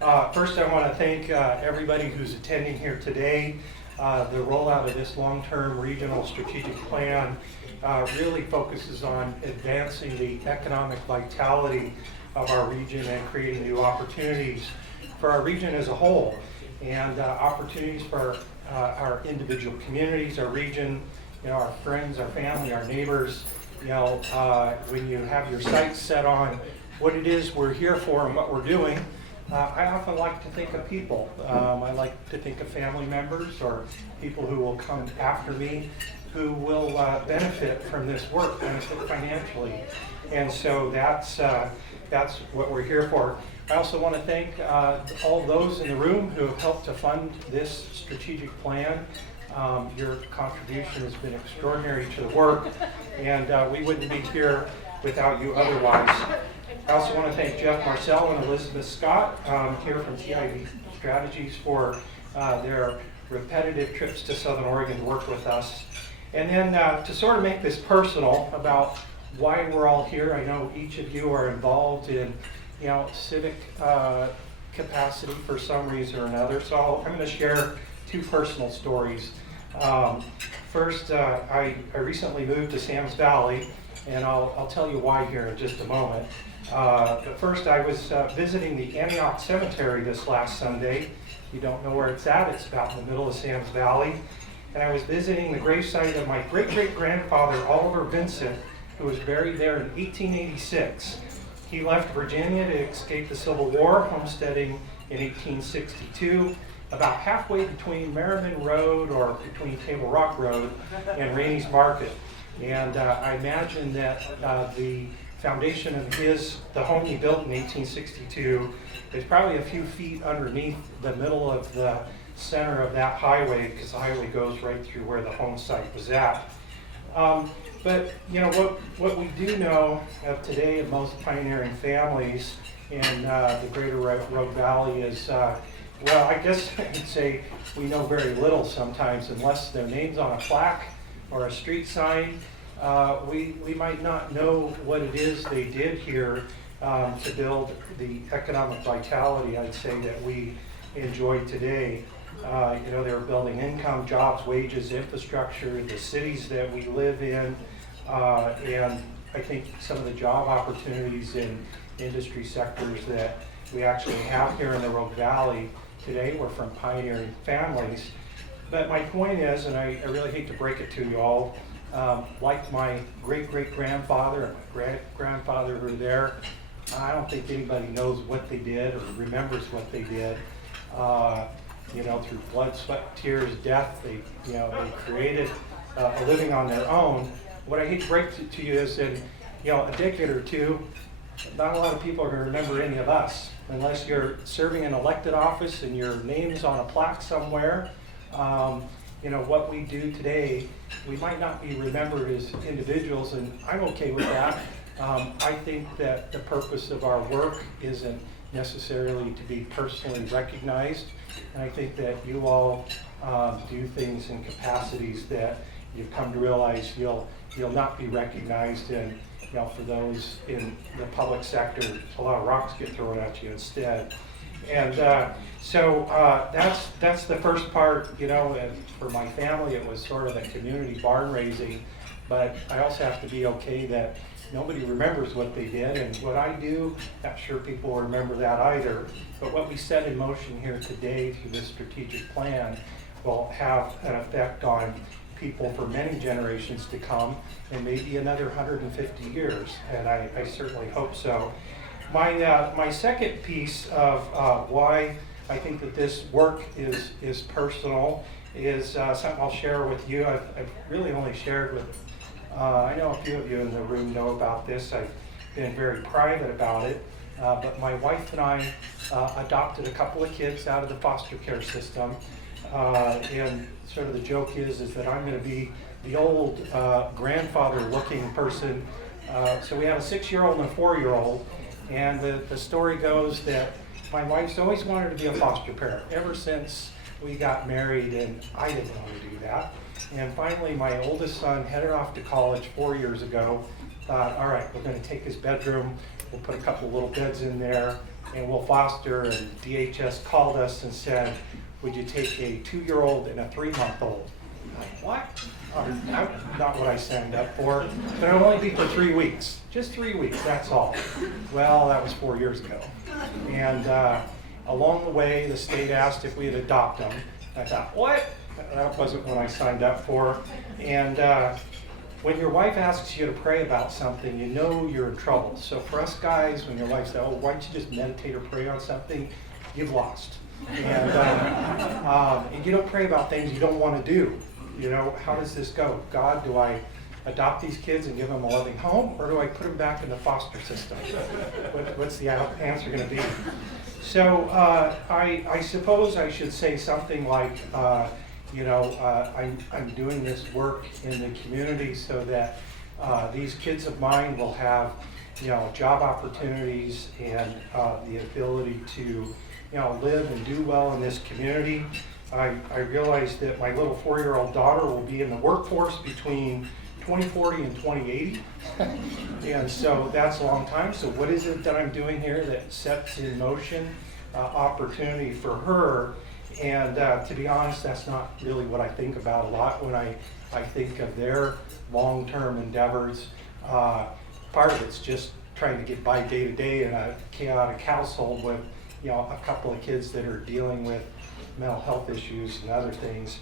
First, I want to thank everybody who's attending here today. The rollout of this long-term regional strategic plan really focuses on advancing the economic vitality of our region and creating new opportunities for our region as a whole, and opportunities for our individual communities, our region, our friends, our family, our neighbors. When you have your sights set on what it is we're here for and what we're doing, I often like to think of people. I like to think of family members or people who will come after me who will benefit from this work, benefit financially. And so that's what we're here for. I also want to thank all those in the room who have helped to fund this strategic plan. Your contribution has been extraordinary to the work, and we wouldn't be here without you otherwise. I also want to thank Jeff Marcel and Elizabeth Scott here from TIV Strategies for their repetitive trips to Southern Oregon to work with us. And then to sort of make this personal about why we're all here, I know each of you are involved in civic capacity for some reason or another. So I'm going to share two personal stories. First, I recently moved to Sam's Valley, and I'll tell you why here in just a moment. But first, I was visiting the Antioch Cemetery this last Sunday. If you don't know where it's at, it's about in the middle of Sam's Valley. And I was visiting the gravesite of my great-great-grandfather, Oliver Vincent, who was buried there in 1886. He left Virginia to escape the Civil War, homesteading in 1862, about halfway between Merriman Road, or between Table Rock Road, and Rainey's Market. And I imagine that the foundation of the home he built in 1862 is probably a few feet underneath the middle of the center of that highway, because the highway goes right through where the home site was at. But what we do know of today of most pioneering families in the greater Rogue Valley is, well, I guess I could say we know very little sometimes, unless their name's on a plaque or a street sign. We might not know what it is they did here to build the economic vitality, I'd say, that we enjoy today. They were building income, jobs, wages, infrastructure, the cities that we live in, and I think some of the job opportunities in industry sectors that we actually have here in the Rogue Valley today were from pioneering families. But my point is, and I really hate to break it to you all, like my great-great-grandfather and my great-grandfather who were there, I don't think anybody knows what they did or remembers what they did. Through blood, sweat, tears, death, they created a living on their own. What I hate to break to you is in a decade or two, not a lot of people are going to remember any of us unless you're serving an elected office and your name's on a plaque somewhere. What we do today, we might not be remembered as individuals, and I'm okay with that. I think that the purpose of our work isn't necessarily to be personally recognized, and I think that you all do things in capacities that you've come to realize you'll not be recognized, and for those in the public sector, a lot of rocks get thrown at you instead. And so that's the first part. And for my family, it was sort of a community barn raising, but I also have to be okay that nobody remembers what they did, and what I do, not sure people will remember that either. But what we set in motion here today through this strategic plan will have an effect on people for many generations to come, and maybe another 150 years, and I certainly hope so. My second piece of why I think that this work is personal is something I'll share with you. I've really only shared with, I know a few of you in the room know about this. I've been very private about it, but my wife and I adopted a couple of kids out of the foster care system, and sort of the joke is that I'm going to be the old grandfather-looking person. So we have a 6-year-old and a 4-year-old, and the story goes that my wife's always wanted to be a foster parent ever since we got married, and I didn't want to do that. And finally, my oldest son headed off to college 4 years ago. Thought, all right, we're going to take his bedroom, we'll put a couple little beds in there, and we'll foster, and DHS called us and said, would you take a 2-year-old and a 3-month-old? Like, what? Not what I signed up for, but it'll only be for 3 weeks. Just 3 weeks, that's all. Well, that was 4 years ago. And along the way, the state asked if we'd adopt them. I thought, what? That wasn't what I signed up for. And when your wife asks you to pray about something, you know you're in trouble. So for us guys, when your wife says, oh, why don't you just meditate or pray on something, you've lost. And you don't pray about things you don't want to do. You know, how does this go? God, do I adopt these kids and give them a loving home, or do I put them back in the foster system? What's the answer going to be? So I suppose I should say something like, I'm doing this work in the community so that these kids of mine will have, job opportunities and the ability to, live and do well in this community. I realized that my little 4-year-old daughter will be in the workforce between 2040 and 2080. And so that's a long time. So what is it that I'm doing here that sets in motion opportunity for her? And to be honest, that's not really what I think about a lot when I think of their long-term endeavors. Part of it's just trying to get by day to day in a chaotic household with, a couple of kids that are dealing with mental health issues and other things.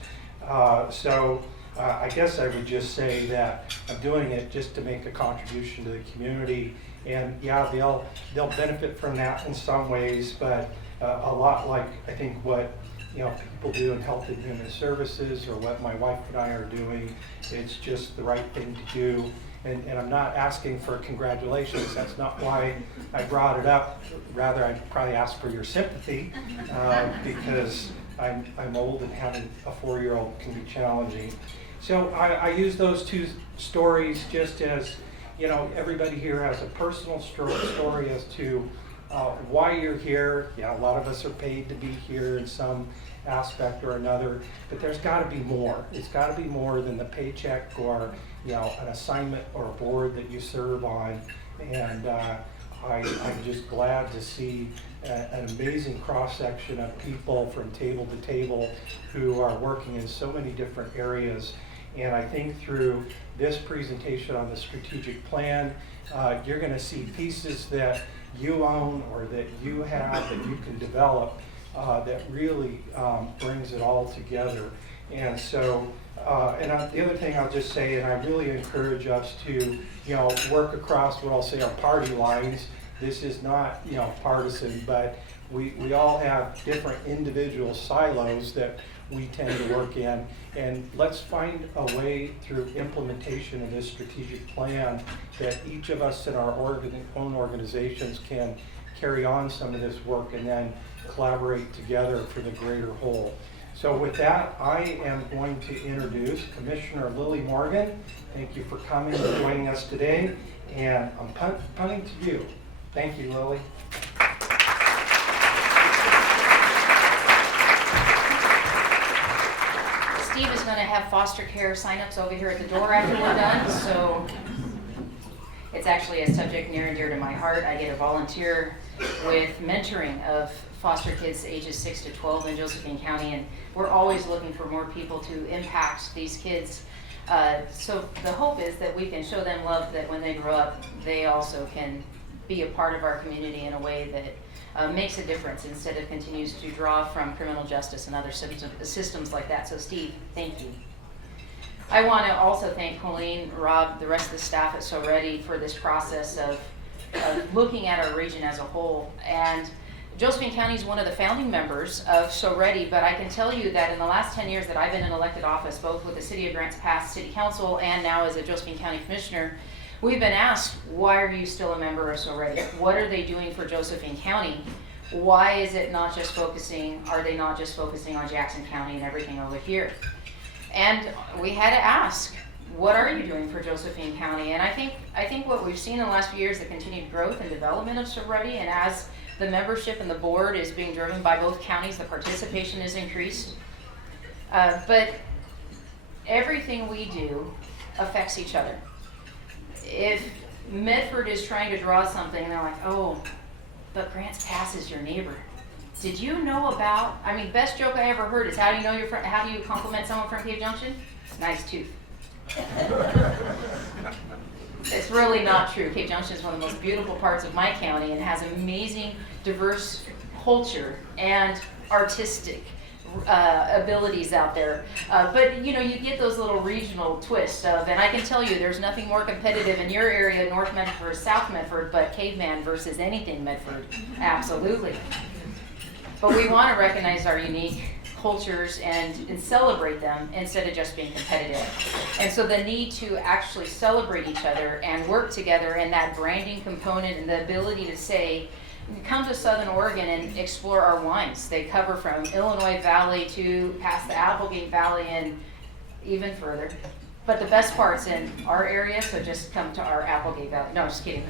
So I guess I would just say that I'm doing it just to make a contribution to the community. And yeah, they'll benefit from that in some ways, but a lot like I think what people do in health and human services, or what my wife and I are doing, it's just the right thing to do. And I'm not asking for congratulations. That's not why I brought it up. Rather, I'd probably ask for your sympathy because I'm old and having a 4-year-old can be challenging. So I use those two stories just as, everybody here has a personal story as to why you're here. Yeah, a lot of us are paid to be here in some aspect or another, but there's got to be more. It's got to be more than the paycheck or an assignment or a board that you serve on. And I'm just glad to see an amazing cross-section of people from table to table who are working in so many different areas. And I think through this presentation on the strategic plan, you're going to see pieces that you own or that you have that you can develop that really brings it all together. And so, the other thing I'll just say, and I really encourage us to, work across what I'll say are party lines. This is not, partisan, but we all have different individual silos that we tend to work in. And let's find a way through implementation of this strategic plan that each of us in our own organizations can carry on some of this work and then collaborate together for the greater whole. So with that, I am going to introduce Commissioner Lily Morgan. Thank you for coming and joining us today. And I'm punting to you. Thank you, Lily. Steve is going to have foster care signups over here at the door after we're done, so it's actually a subject near and dear to my heart. I get to volunteer with mentoring of foster kids ages 6 to 12 in Josephine County, and we're always looking for more people to impact these kids. So the hope is that we can show them love, that when they grow up, they also can be a part of our community in a way that makes a difference instead of continues to draw from criminal justice and other systems like that. So Steve, thank you. I want to also thank Colleen, Rob, the rest of the staff at SOREDI for this process of looking at our region as a whole. And Josephine County is one of the founding members of SOREDI, but I can tell you that in the last 10 years that I've been in elected office, both with the City of Grants Pass City Council and now as a Josephine County Commissioner, we've been asked, why are you still a member of SOREDI? What are they doing for Josephine County? Why is it not just focusing, are they not just focusing on Jackson County and everything over here? And we had to ask, what are you doing for Josephine County? And I think what we've seen in the last few years, the continued growth and development of SOREDI, and as the membership and the board is being driven by both counties, the participation is increased. But everything we do affects each other. If Medford is trying to draw something and they're like, oh, but Grants Pass is your neighbor. Did you know about, I mean, best joke I ever heard is how do you know you're from, how do you compliment someone from Cave Junction? Nice tooth. It's really not true. Cave Junction is one of the most beautiful parts of my county and has amazing, diverse culture and artistic abilities out there. But you know, you get those little regional twists of, and I can tell you there's nothing more competitive in your area, North Medford, South Medford, but Caveman versus anything Medford. Absolutely. But we want to recognize our unique cultures and celebrate them instead of just being competitive. And so the need to actually celebrate each other and work together in that branding component and the ability to say, come to Southern Oregon and explore our wines. They cover from Illinois Valley to past the Applegate Valley and even further. But the best part's in our area, so just come to our Applegate Valley. No, just kidding.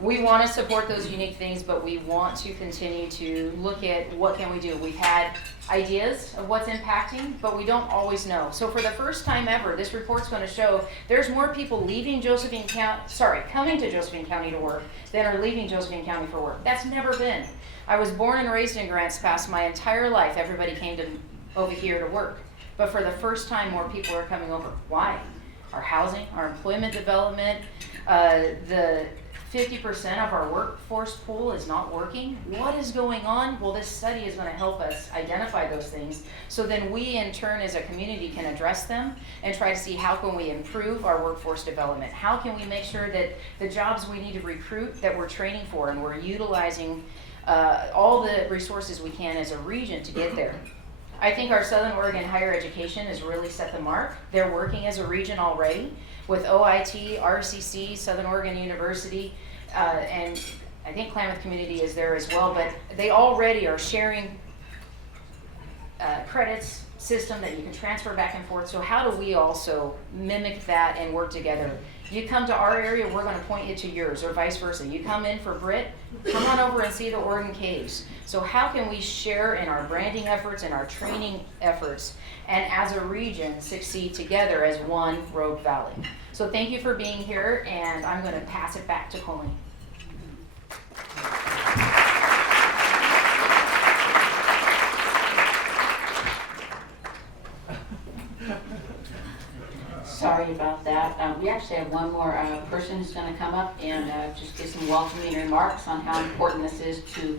We want to support those unique things, but we want to continue to look at what can we do. We've had ideas of what's impacting, but we don't always know. So for the first time ever, this report's going to show there's more people leaving Josephine County, coming to Josephine County to work than are leaving Josephine County for work. That's never been. I was born and raised in Grants Pass my entire life. Everybody came over here to work. But for the first time, more people are coming over. Why? Our housing, our employment development, the 50% of our workforce pool is not working. What is going on? Well, this study is going to help us identify those things. So then we, in turn, as a community, can address them and try to see how can we improve our workforce development. How can we make sure that the jobs we need to recruit, that we're training for, and we're utilizing all the resources we can as a region to get there. I think our Southern Oregon higher education has really set the mark. They're working as a region already with OIT, RCC, Southern Oregon University, and I think Klamath Community is there as well, but they already are sharing credits system that you can transfer back and forth. So how do we also mimic that and work together? You come to our area, we're going to point you to yours, or vice versa. You come in for Brit, come on over and see the Oregon Caves. So how can we share in our branding efforts and our training efforts, and as a region succeed together as one Rogue Valley? So thank you for being here, and I'm going to pass it back to Colleen. Sorry about that. We actually have one more person who's going to come up and just give some welcoming remarks on how important this is to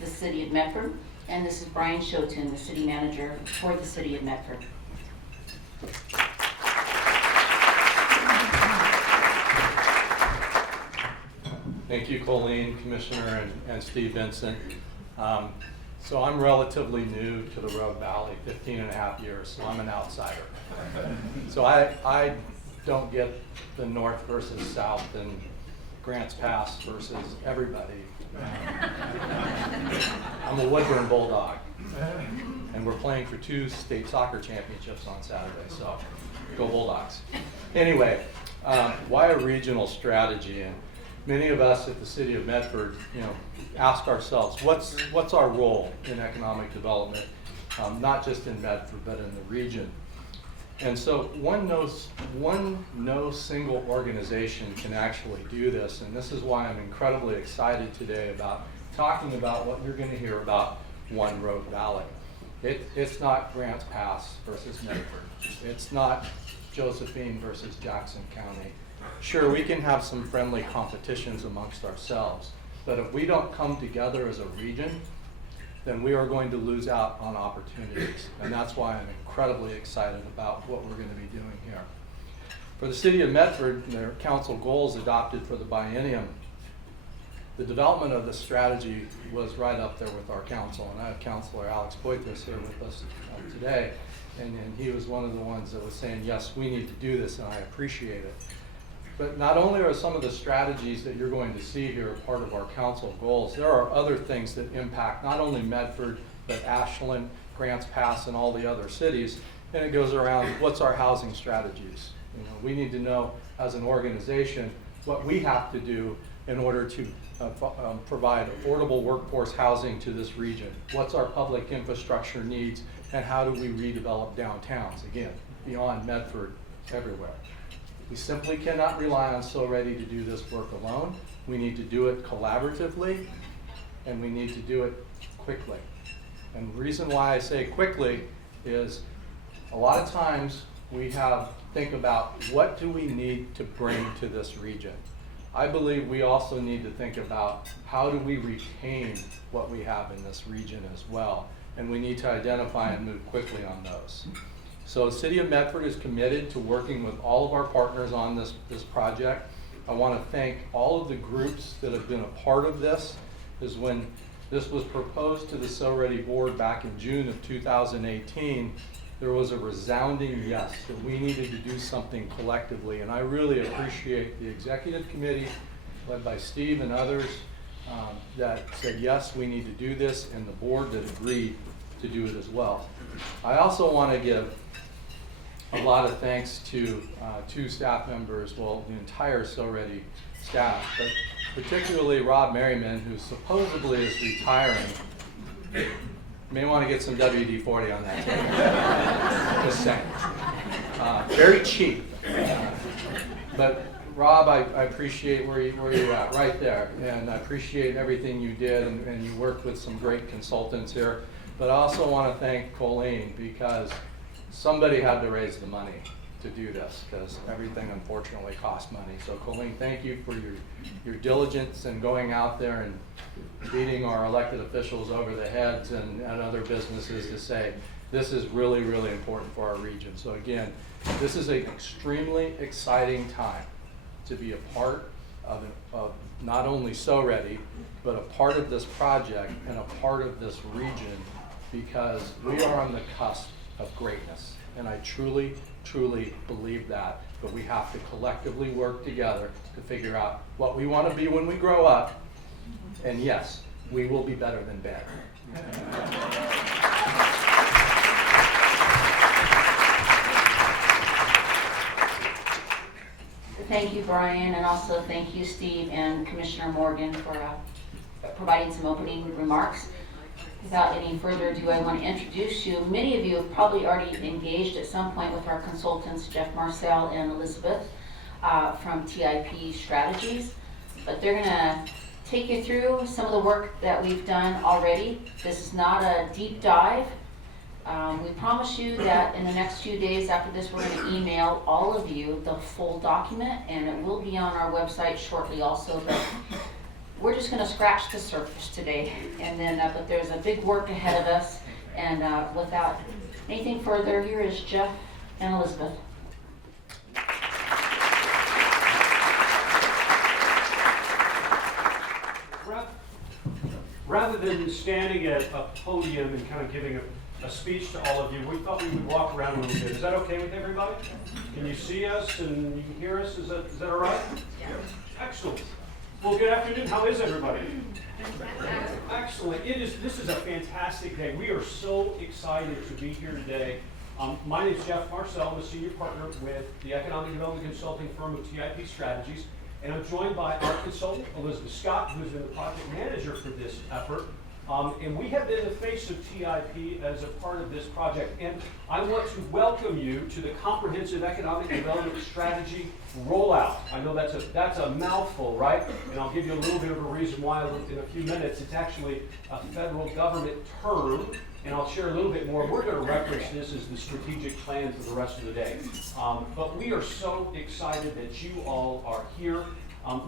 the city of Medford. And this is Brian Shoten, the city manager for the city of Medford. Thank you, Colleen, Commissioner, and Steve Vincent. So I'm relatively new to the Rogue Valley, 15 and a half years, so I'm an outsider. So I don't get the north versus south and Grants Pass versus everybody. I'm a Woodburn Bulldog, and we're playing for 2 state soccer championships on Saturday, so go Bulldogs. Anyway, why a regional strategy? And many of us at the city of Medford, ask ourselves, what's our role in economic development, not just in Medford, but in the region. And so no single organization can actually do this, and this is why I'm incredibly excited today about talking about what you're going to hear about One Rogue Valley. It's not Grants Pass versus Medford. It's not Josephine versus Jackson County. Sure, we can have some friendly competitions amongst ourselves, but if we don't come together as a region, then we are going to lose out on opportunities. And that's why I'm incredibly excited about what we're going to be doing here. For the city of Medford, their council goals adopted for the biennium, the development of the strategy was right up there with our council. And I have Councilor Alex Poitras here with us today. And he was one of the ones that was saying, yes, we need to do this, and I appreciate it. But not only are some of the strategies that you're going to see here part of our council goals, there are other things that impact not only Medford, but Ashland, Grants Pass, and all the other cities. And it goes around, what's our housing strategies? We need to know as an organization what we have to do in order to provide affordable workforce housing to this region. What's our public infrastructure needs, and how do we redevelop downtowns, again, beyond Medford, everywhere. We simply cannot rely on SOREDI to do this work alone. We need to do it collaboratively, and we need to do it quickly. And the reason why I say quickly is a lot of times we think about what do we need to bring to this region. I believe we also need to think about how do we retain what we have in this region as well. And we need to identify and move quickly on those. So City of Medford is committed to working with all of our partners on this project. I want to thank all of the groups that have been a part of this. Because when this was proposed to the SOREDI board back in June of 2018, there was a resounding yes that we needed to do something collectively. And I really appreciate the executive committee led by Steve and others that said, yes, we need to do this, and the board that agreed to do it as well. I also want to give a lot of thanks to two staff members, well, the entire SOREDI staff, but particularly Rob Merriman, who supposedly is retiring. May want to get some WD-40 on that. Just saying. Very cheap. But Rob, I appreciate where you're at, right there. And I appreciate everything you did, and you worked with some great consultants here. But I also want to thank Colleen, because somebody had to raise the money to do this, because everything unfortunately costs money. So Colleen, thank you for your diligence in going out there and beating our elected officials over the heads and other businesses to say, this is really, really important for our region. So again, this is an extremely exciting time to be a part of not only SOREDI, but a part of this project and a part of this region, because we are on the cusp of greatness. And I truly, truly believe that. But we have to collectively work together to figure out what we want to be when we grow up. And yes, we will be better than bad. Thank you, Brian, and also thank you, Steve and Commissioner Morgan, for providing some opening remarks. Without any further ado, I want to introduce you. Many of you have probably already engaged at some point with our consultants, Jeff Marcel and Elizabeth from TIP Strategies, but they're going to take you through some of the work that we've done already. This is not a deep dive. We promise you that in the next few days after this, we're going to email all of you the full document, and it will be on our website shortly also. But we're just going to scratch the surface today, and then but there's a big work ahead of us. And without anything further, here is Jeff and Elizabeth. Rather than standing at a podium and kind of giving a speech to all of you, we thought we would walk around a little bit. Is that okay with everybody? Can you see us and you can hear us? Is that all right? Yeah. Excellent. Well, good afternoon. How is everybody? Excellent. This is a fantastic day. We are so excited to be here today. My name is Jeff Marcel. I'm a senior partner with the economic development consulting firm of TIP Strategies. And I'm joined by our consultant, Elizabeth Scott, who's been the project manager for this effort. And we have been the face of TIP as a part of this project. And I want to welcome you to the Comprehensive Economic Development Strategy rollout. I know that's a mouthful, right? And I'll give you a little bit of a reason why in a few minutes. It's actually a federal government term, and I'll share a little bit more. We're going to reference this as the strategic plan for the rest of the day. But we are so excited that you all are here.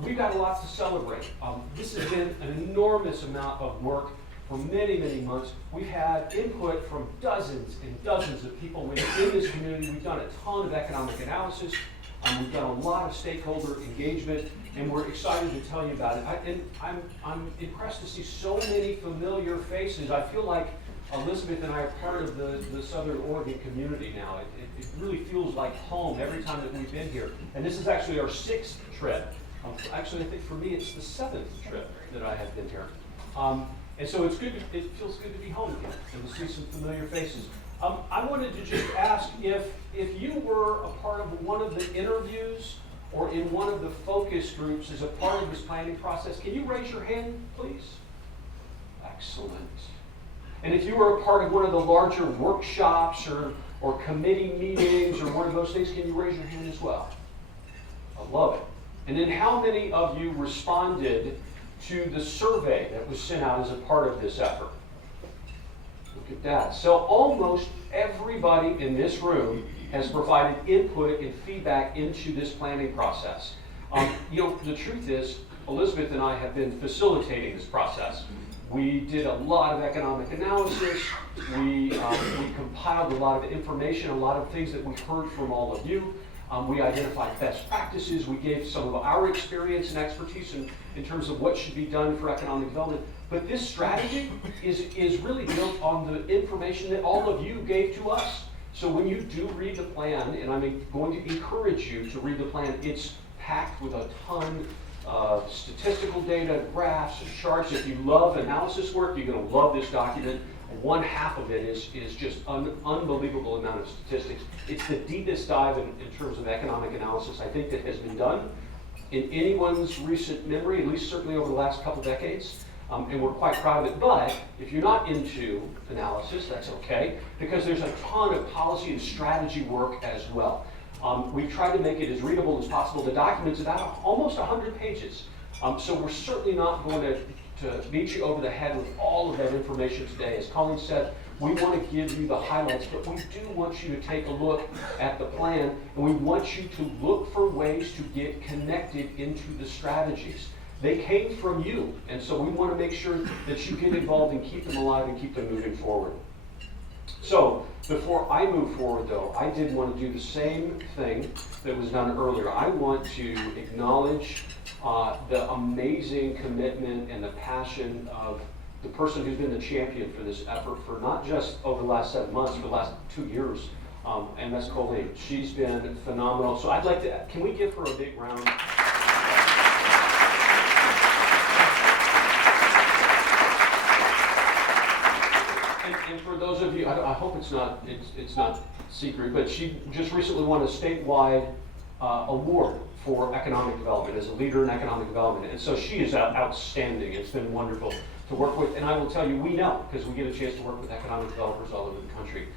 We've got a lot to celebrate. This has been an enormous amount of work for many, many months. We've had input from dozens and dozens of people within this community. We've done a ton of economic analysis. We've done a lot of stakeholder engagement, and we're excited to tell you about it. I'm impressed to see so many familiar faces. I feel like Elizabeth and I are part of the Southern Oregon community now. It really feels like home every time that we've been here. And this is actually our 6th trip. Actually, I think for me it's the 7th trip that I have been here. And so it feels good to be home again and to see some familiar faces. I wanted to just ask if you were a part of one of the interviews or in one of the focus groups as a part of this planning process. Can you raise your hand, please? Excellent. And if you were a part of one of the larger workshops or committee meetings or one of those things, can you raise your hand as well? I love it. And then how many of you responded to the survey that was sent out as a part of this effort? Look at that. So almost everybody in this room has provided input and feedback into this planning process. The truth is, Elizabeth and I have been facilitating this process. We did a lot of economic analysis. We compiled a lot of information, a lot of things that we heard from all of you. We identified best practices. We gave some of our experience and expertise in terms of what should be done for economic development. But this strategy is really built on the information that all of you gave to us. So when you do read the plan, and I'm going to encourage you to read the plan, it's packed with a ton of statistical data, graphs, and charts. If you love analysis work, you're going to love this document. One half of it is just unbelievable amount of statistics. It's the deepest dive in terms of economic analysis I think that has been done in anyone's recent memory, at least certainly over the last couple decades. And we're quite proud of it. But if you're not into analysis, that's okay, because there's a ton of policy and strategy work as well. We've tried to make it as readable as possible. The document's about almost 100 pages. So we're certainly not going to beat you over the head with all of that information today. As Colleen said, we want to give you the highlights, but we do want you to take a look at the plan, and we want you to look for ways to get connected into the strategies. They came from you, and so we want to make sure that you get involved and keep them alive and keep them moving forward. So, before I move forward though, I did want to do the same thing that was done earlier. I want to acknowledge the amazing commitment and the passion of the person who's been the champion for this effort for not just over the last 7 months, for the last 2 years, and that's Colleen. She's been phenomenal. So I'd like to, can we give her a big round? And for those of you, I hope it's not secret, but she just recently won a statewide award for economic development as a leader in economic development, and so she is outstanding. It's been wonderful to work with, and I will tell you, we know because we get a chance to work with economic developers all over the country.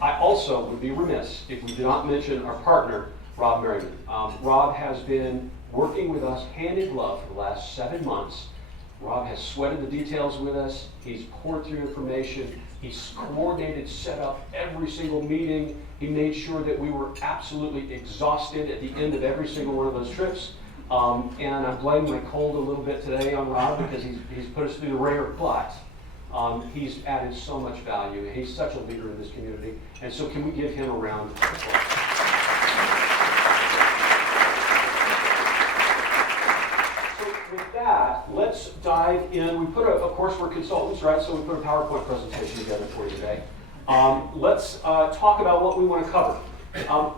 I also would be remiss if we did not mention our partner, Rob Merriman. Rob has been working with us hand in glove for the last 7 months. Rob has sweated the details with us. He's poured through information. He's coordinated, set up every single meeting. He made sure that we were absolutely exhausted at the end of every single one of those trips. And I blame my cold a little bit today on Rob because he's put us through the ringer, but he's added so much value. He's such a leader in this community. And so can we give him a round of applause? With that, let's dive in. We put of course, we're consultants, right? So we put a PowerPoint presentation together for you today. Let's talk about what we want to cover.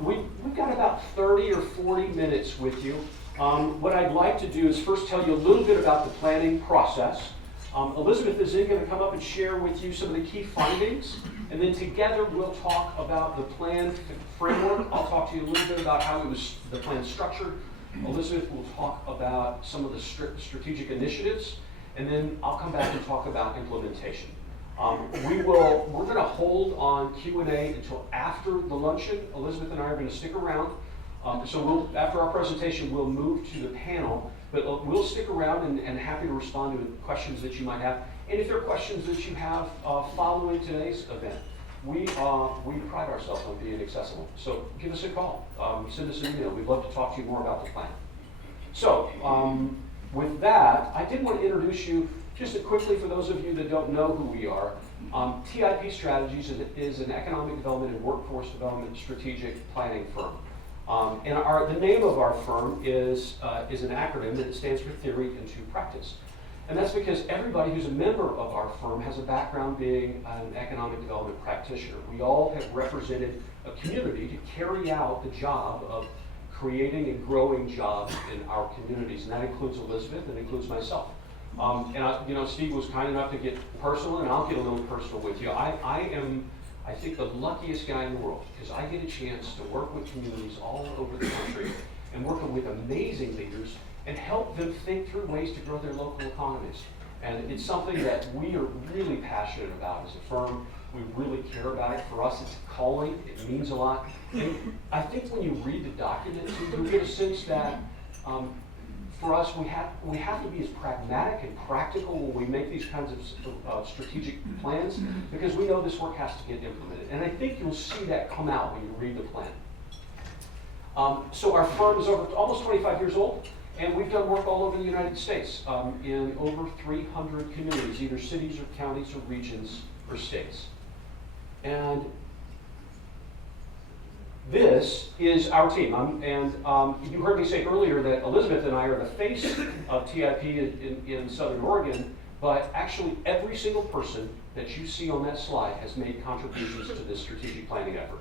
We've got about 30 or 40 minutes with you. What I'd like to do is first tell you a little bit about the planning process. Elizabeth is then going to come up and share with you some of the key findings, and then together we'll talk about the plan framework. I'll talk to you a little bit about how the plan structured. Elizabeth will talk about some of the strategic initiatives, and then I'll come back and talk about implementation. We're going to hold on Q&A until after the luncheon. Elizabeth and I are going to stick around. So after our presentation, we'll move to the panel, but we'll stick around and happy to respond to questions that you might have. And if there are questions that you have following today's event, we pride ourselves on being accessible. So give us a call, send us an email. We'd love to talk to you more about the plan. So with that, I did want to introduce you just quickly for those of you that don't know who we are. TIP Strategies is an economic development and workforce development strategic planning firm. And the name of our firm is an acronym that stands for Theory into Practice. And that's because everybody who's a member of our firm has a background being an economic development practitioner. We all have represented a community to carry out the job of creating and growing jobs in our communities. And that includes Elizabeth and includes myself. Steve was kind enough to get personal, and I'll get a little personal with you. I am, I think, the luckiest guy in the world because I get a chance to work with communities all over the country and working with amazing leaders and help them think through ways to grow their local economies. And it's something that we are really passionate about as a firm. We really care about it. For us, it's a calling. It means a lot. And I think when you read the document, you get a sense that for us, we have to be as pragmatic and practical when we make these kinds of strategic plans, because we know this work has to get implemented. And I think you'll see that come out when you read the plan. So our firm is over almost 25 years old, and we've done work all over the United States in over 300 communities, either cities or counties or regions or states. And this is our team. You heard me say earlier that Elizabeth and I are the face of TIP in Southern Oregon, but actually every single person that you see on that slide has made contributions to this strategic planning effort.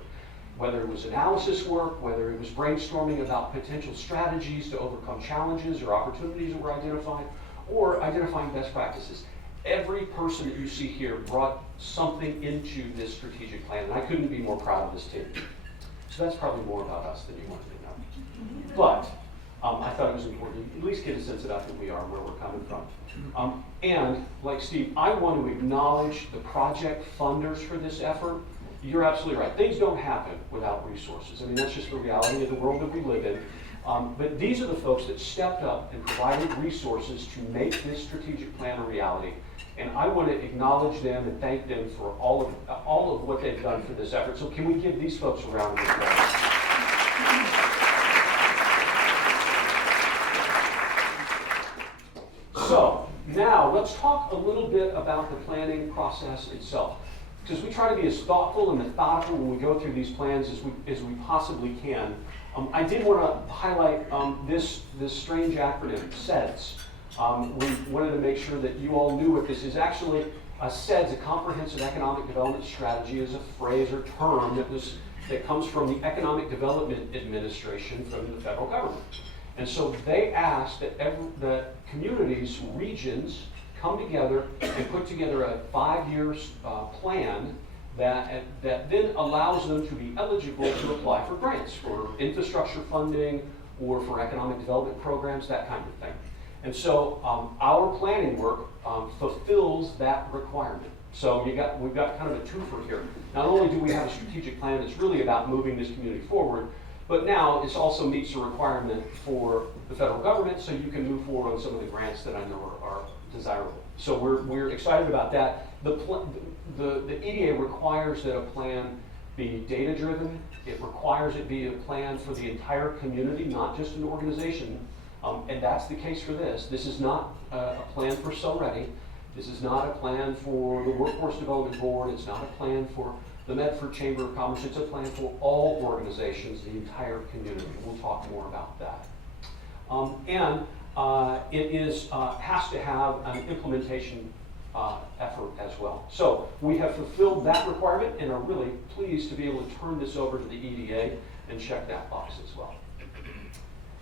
Whether it was analysis work, whether it was brainstorming about potential strategies to overcome challenges or opportunities that were identified, or identifying best practices. Every person that you see here brought something into this strategic plan, and I couldn't be more proud of this team. So that's probably more about us than you wanted to know. But I thought it was important to at least get a sense about who we are and where we're coming from. And like Steve, I want to acknowledge the project funders for this effort. You're absolutely right. Things don't happen without resources. I mean, that's just the reality of the world that we live in. But these are the folks that stepped up and provided resources to make this strategic plan a reality. And I want to acknowledge them and thank them for all of what they've done for this effort. So can we give these folks a round of applause? So now let's talk a little bit about the planning process itself, because we try to be as thoughtful and methodical when we go through these plans as we possibly can. I did want to highlight this strange acronym, CEDS. We wanted to make sure that you all knew what this is. Actually, a CEDS, a Comprehensive Economic Development Strategy, is a phrase or term that comes from the Economic Development Administration from the federal government. And so they asked that communities, regions, come together and put together a 5-year plan that then allows them to be eligible to apply for grants, for infrastructure funding, or for economic development programs, that kind of thing. And so our planning work fulfills that requirement. So we've got kind of a twofer here. Not only do we have a strategic plan that's really about moving this community forward, but now it also meets a requirement for the federal government, so you can move forward on some of the grants that I know are desirable. So we're excited about that. The EDA requires that a plan be data-driven. It requires it be a plan for the entire community, not just an organization. And that's the case for this. This is not a plan for SOREDI. This is not a plan for the Workforce Development Board. It's not a plan for the Medford Chamber of Commerce. It's a plan for all organizations, the entire community. We'll talk more about that. It has to have an implementation effort as well. So we have fulfilled that requirement and are really pleased to be able to turn this over to the EDA and check that box as well.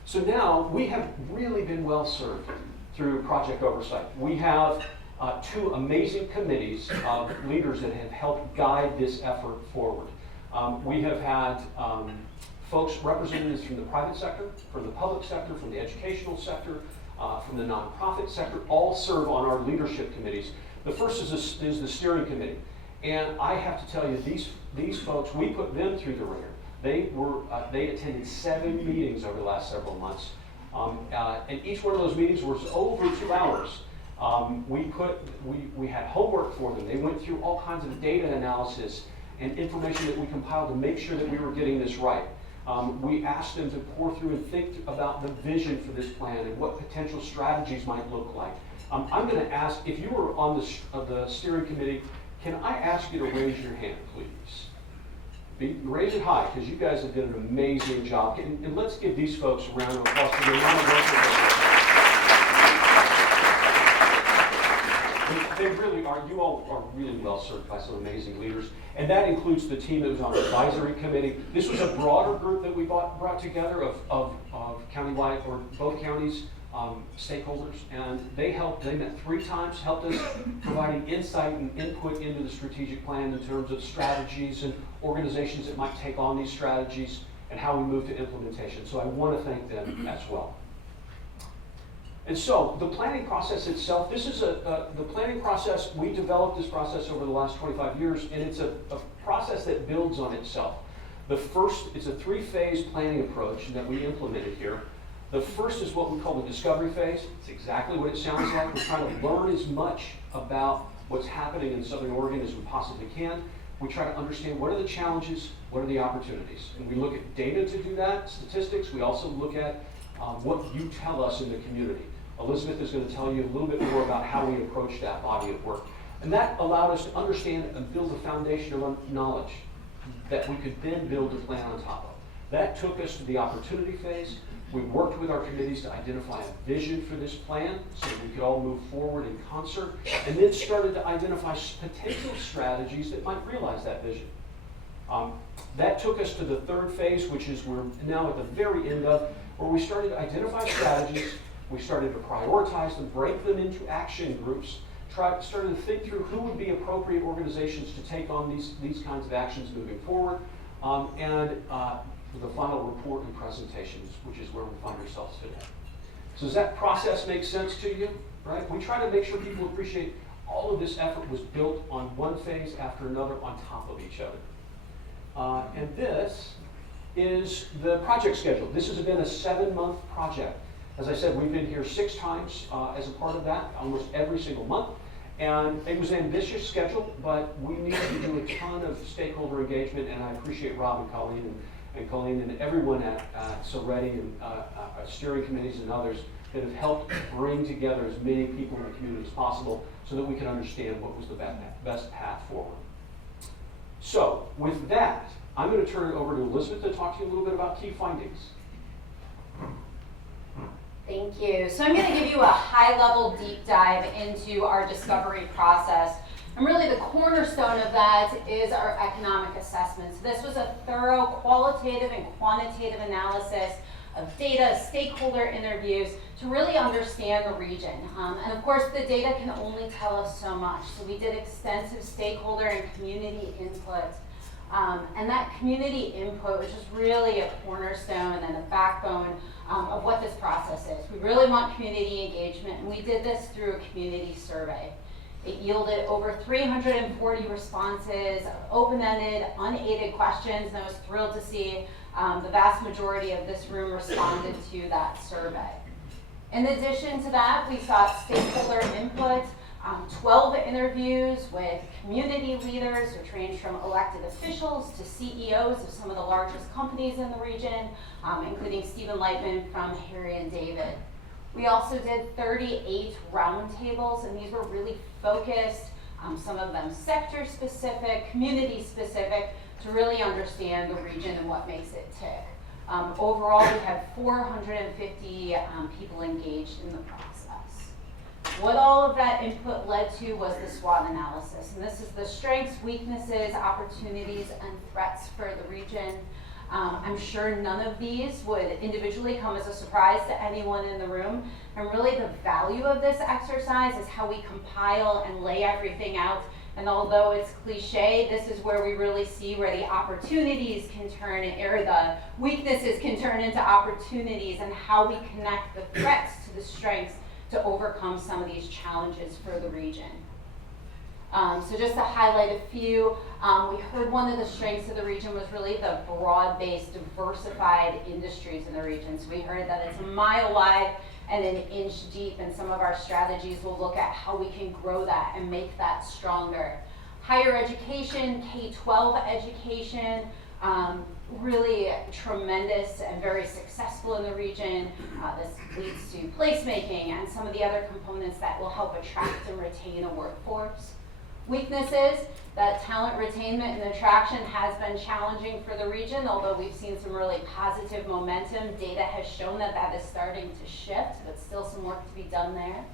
So now we have really been well served through project oversight. We have 2 amazing committees of leaders that have helped guide this effort forward. We have had folks, representatives from the private sector, from the public sector, from the educational sector, from the nonprofit sector, all serve on our leadership committees. The first is the steering committee. And I have to tell you, these folks, we put them through the ringer. They attended 7 meetings over the last several months. And each one of those meetings was over 2 hours. We had homework for them. They went through all kinds of data analysis and information that we compiled to make sure that we were getting this right. We asked them to pour through and think about the vision for this plan and what potential strategies might look like. I'm going to ask, if you were on the steering committee, can I ask you to raise your hand, please? Raise it high, because you guys have done an amazing job. And let's give these folks a round of applause for the amount of work that they really are. You all are really well served by some amazing leaders. And that includes the team that was on the advisory committee. This was a broader group that we brought together of countywide, or both counties, stakeholders. And they met 3 times, helped us providing insight and input into the strategic plan in terms of strategies and organizations that might take on these strategies and how we move to implementation. So I want to thank them as well. And so the planning process itself, this is the planning process. We developed this process over the last 25 years, and it's a process that builds on itself. The first, it's a 3-phase planning approach that we implemented here. The first is what we call the discovery phase. It's exactly what it sounds like. We're trying to learn as much about what's happening in Southern Oregon as we possibly can. We try to understand what are the challenges, what are the opportunities. And we look at data to do that, statistics. We also look at what you tell us in the community. Elizabeth is going to tell you a little bit more about how we approach that body of work. And that allowed us to understand and build a foundation of knowledge that we could then build a plan on top of. That took us to the opportunity phase. We worked with our committees to identify a vision for this plan so that we could all move forward in concert, and then started to identify potential strategies that might realize that vision. That took us to the third phase, which is we're now at the very end of, where we started to identify strategies, we started to prioritize them, break them into action groups, started to think through who would be appropriate organizations to take on these kinds of actions moving forward, and the final report and presentations, which is where we find ourselves today. So does that process make sense to you? Right? We try to make sure people appreciate all of this effort was built on one phase after another on top of each other. And this is the project schedule. This has been a 7-month project. As I said, we've been here 6 times as a part of that, almost every single month. And it was an ambitious schedule, but we needed to do a ton of stakeholder engagement, and I appreciate Rob and Colleen and everyone at SOREDI and steering committees and others that have helped bring together as many people in the community as possible so that we can understand what was the best path forward. So with that, I'm going to turn it over to Elizabeth to talk to you a little bit about key findings. Thank you. So I'm going to give you a high-level deep dive into our discovery process. And really the cornerstone of that is our economic assessments. This was a thorough qualitative and quantitative analysis of data, stakeholder interviews to really understand the region. And of course the data can only tell us so much. So we did extensive stakeholder and community input. And that community input, which is really a cornerstone and a backbone of what this process is. We really want community engagement, and we did this through a community survey. It yielded over 340 responses, open-ended, unaided questions, and I was thrilled to see the vast majority of this room responded to that survey. In addition to that, we sought stakeholder input, 12 interviews with community leaders, which range from elected officials to CEOs of some of the largest companies in the region, including Stephen Lightman from Harry and David. We also did 38 roundtables, and these were really focused, some of them sector specific, community specific, to really understand the region and what makes it tick. Overall, we had 450 people engaged in the process. What all of that input led to was the SWOT analysis, and this is the strengths, weaknesses, opportunities, and threats for the region. I'm sure none of these would individually come as a surprise to anyone in the room, and really the value of this exercise is how we compile and lay everything out. And although it's cliche, this is where we really see where the opportunities can turn, or the weaknesses can turn into opportunities, and how we connect the threats to the strengths to overcome some of these challenges for the region. So just to highlight a few, we heard one of the strengths of the region was really the broad-based, diversified industries in the region. So we heard that it's a mile wide and an inch deep, and some of our strategies will look at how we can grow that and make that stronger. Higher education, K-12 education, really tremendous and very successful in the region. This leads to placemaking and some of the other components that will help attract and retain a workforce. Weaknesses, that talent retainment and attraction has been challenging for the region, although we've seen some really positive momentum. Data has shown that that is starting to shift, but still some work to be done there.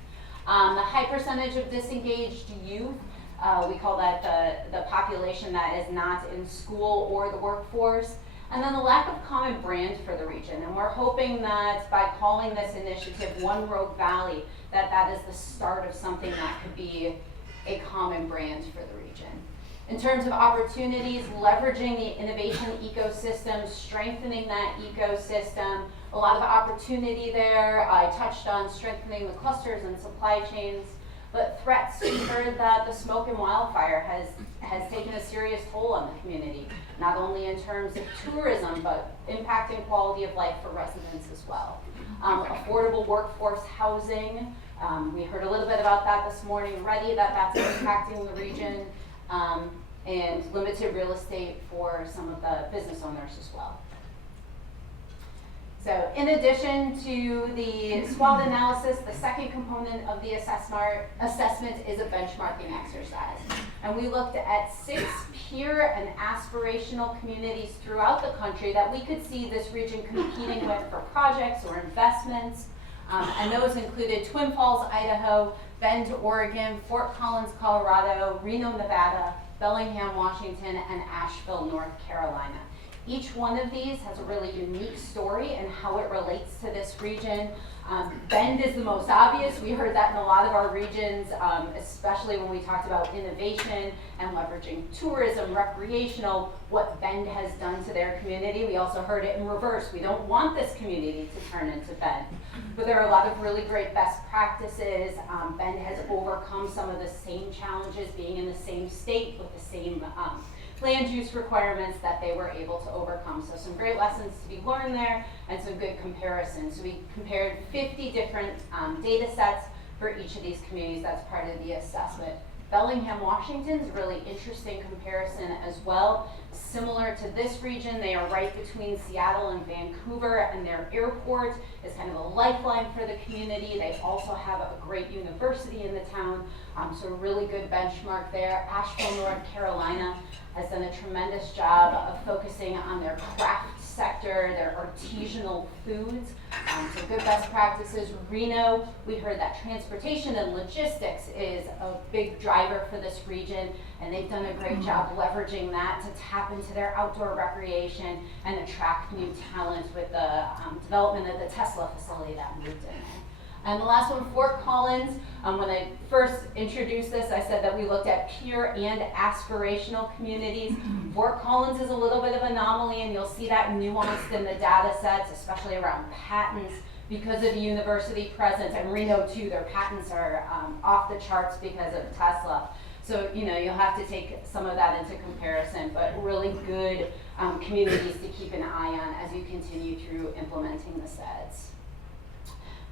The high percentage of disengaged youth, we call that the population that is not in school or the workforce. And then the lack of common brand for the region. And we're hoping that by calling this initiative One Rogue Valley, that is the start of something that could be a common brand for the region. In terms of opportunities, leveraging the innovation ecosystem, strengthening that ecosystem, a lot of opportunity there. I touched on strengthening the clusters and supply chains. But threats, we heard that the smoke and wildfire has taken a serious toll on the community, not only in terms of tourism, but impacting quality of life for residents as well. affordable workforce housing. We heard a little bit about that this morning already, that's impacting the region, and limited real estate for some of the business owners as well. So in addition to the SWOT analysis, the second component of the assessment is a benchmarking exercise. And we looked at 6 peer and aspirational communities throughout the country that we could see this region competing with for projects or investments. And those included Twin Falls, Idaho, Bend, Oregon, Fort Collins, Colorado, Reno, Nevada, Bellingham, Washington, and Asheville, North Carolina. Each one of these has a really unique story and how it relates to this region. Bend is the most obvious. We heard that in a lot of our regions, especially when we talked about innovation and leveraging tourism, recreational, what Bend has done to their community. We also heard it in reverse. We don't want this community to turn into Bend. But there are a lot of really great best practices. Bend has overcome some of the same challenges being in the same state with the same land use requirements that they were able to overcome. So some great lessons to be learned there and some good comparisons. So we compared 50 different data sets for each of these communities. That's part of the assessment. Bellingham, Washington is a really interesting comparison as well. Similar to this region, they are right between Seattle and Vancouver, and their airport is kind of a lifeline for the community. They also have a great university in the town, so a really good benchmark there. Asheville, North Carolina has done a tremendous job of focusing on their craft sector, their artisanal foods, so good best practices. Reno, we heard that transportation and logistics is a big driver for this region, and they've done a great job leveraging that to tap into their outdoor recreation and attract new talent with the development of the Tesla facility that moved in there. And the last one, Fort Collins. When I first introduced this, I said that we looked at peer and aspirational communities. Fort Collins is a little bit of an anomaly, and you'll see that nuanced in the data sets, especially around patents, because of the university presence. And Reno too, their patents are off the charts because of Tesla. So, you know, you'll have to take some of that into comparison, but really good communities to keep an eye on as you continue through implementing the CEDS.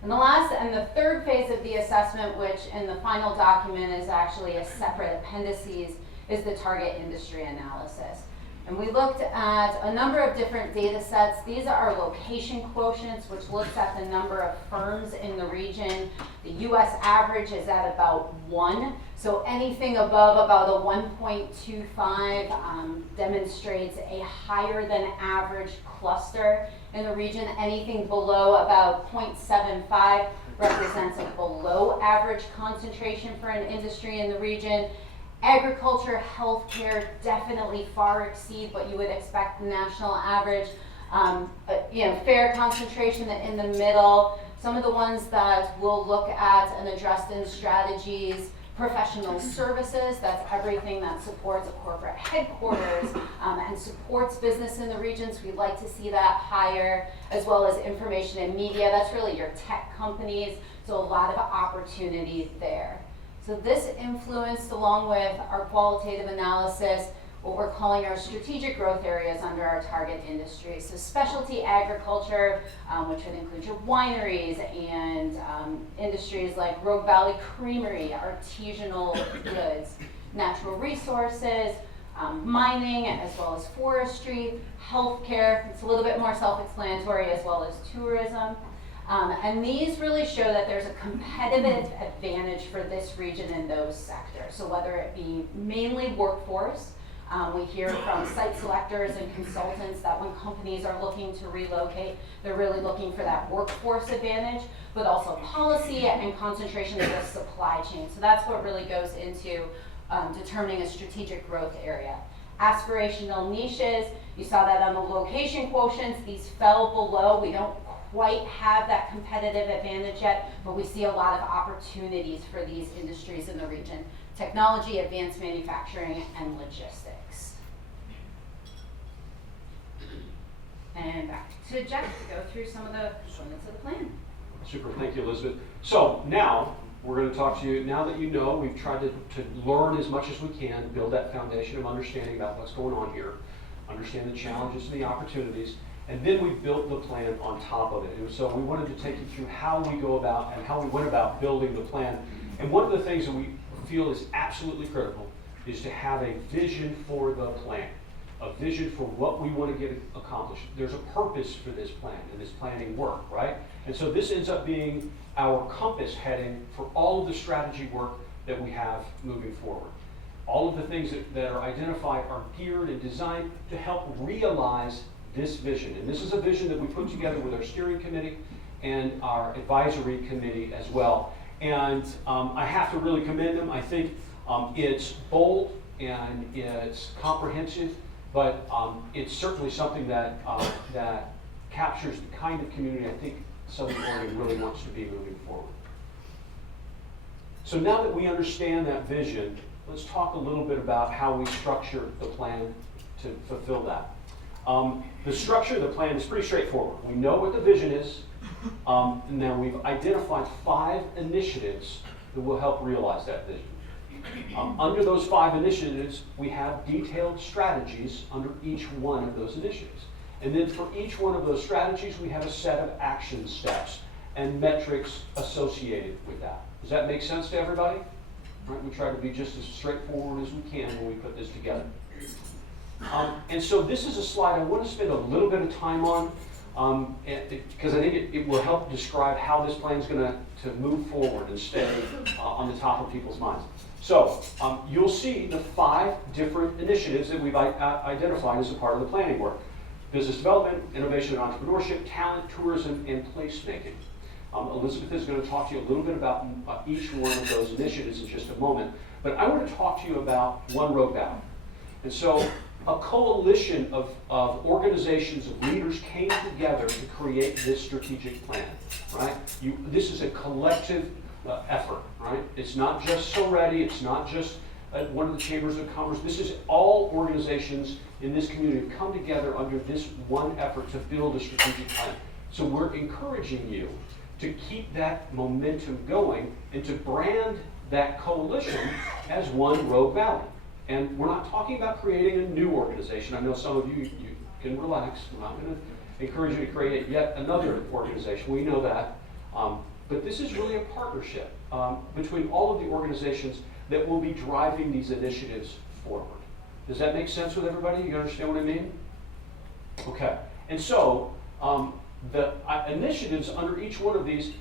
And the last and the third phase of the assessment, which in the final document is actually a separate appendices, is the target industry analysis. And we looked at a number of different data sets. These are location quotients, which looks at the number of firms in the region. The US average is at about 1. So anything above about a 1.25 demonstrates a higher than average cluster in the region. Anything below about 0.75 represents a below average concentration for an industry in the region. Agriculture, healthcare definitely far exceed what you would expect the national average. Fair concentration in the middle. Some of the ones that we'll look at and address in strategies. Professional services, that's everything that supports a corporate headquarters and supports business in the regions. We'd like to see that higher, as well as information and media. That's really your tech companies, so a lot of opportunities there. So this influenced, along with our qualitative analysis, what we're calling our strategic growth areas under our target industries. So specialty agriculture, which would include your wineries and industries like Rogue Valley Creamery, artisanal goods, natural resources, mining, as well as forestry, healthcare. It's a little bit more self-explanatory, as well as tourism. And these really show that there's a competitive advantage for this region in those sectors. So whether it be mainly workforce, we hear from site selectors and consultants that when companies are looking to relocate, they're really looking for that workforce advantage, but also policy and concentration of the supply chain. So that's what really goes into determining a strategic growth area. Aspirational niches, you saw that on the location quotients, these fell below. We don't quite have that competitive advantage yet, but we see a lot of opportunities for these industries in the region. Technology, advanced manufacturing, and logistics. And back to Jeff to go through some of the components of the plan. Super, thank you, Elizabeth. So now we're going to talk to you, now that you know, we've tried to learn as much as we can, build that foundation of understanding about what's going on here, understand the challenges and the opportunities. And then we built the plan on top of it. And so we wanted to take you through how we go about and how we went about building the plan. And one of the things that we feel is absolutely critical is to have a vision for the plan, a vision for what we want to get accomplished. There's a purpose for this plan and this planning work, right? And so this ends up being our compass heading for all of the strategy work that we have moving forward. All of the things that are identified are geared and designed to help realize this vision. And this is a vision that we put together with our steering committee and our advisory committee as well. And I have to really commend them. I think it's bold and it's comprehensive, but it's certainly something that captures the kind of community I think Southern Oregon really wants to be moving forward. So now that we understand that vision, let's talk a little bit about how we structure the plan to fulfill that. The structure of the plan is pretty straightforward. We know what the vision is. Now we've identified 5 initiatives that will help realize that vision. Under those 5 initiatives, we have detailed strategies under each one of those initiatives. And then for each one of those strategies, we have a set of action steps and metrics associated with that. Does that make sense to everybody? Right, we try to be just as straightforward as we can when we put this together. And so this is a slide I want to spend a little bit of time on because I think it will help describe how this plan is going to move forward and stay on the top of people's minds. So you'll see the 5 different initiatives that we've identified as a part of the planning work. Business development, innovation and entrepreneurship, talent, tourism, and placemaking. Elizabeth is going to talk to you a little bit about each one of those initiatives in just a moment, but I want to talk to you about One Road Valley. And so a coalition of organizations, of leaders came together to create this strategic plan, right? This is a collective effort, right? It's not just SOREDI, it's not just one of the chambers of commerce. This is all organizations in this community come together under this one effort to build a strategic plan. So we're encouraging you to keep that momentum going and to brand that coalition as One Rogue Valley. And we're not talking about creating a new organization. I know some of you can relax. We're not going to encourage you to create yet another organization. We know that. But this is really a partnership between all of the organizations that will be driving these initiatives forward. Does that make sense with everybody? You understand what I mean? Okay. And so the initiatives under each one of these,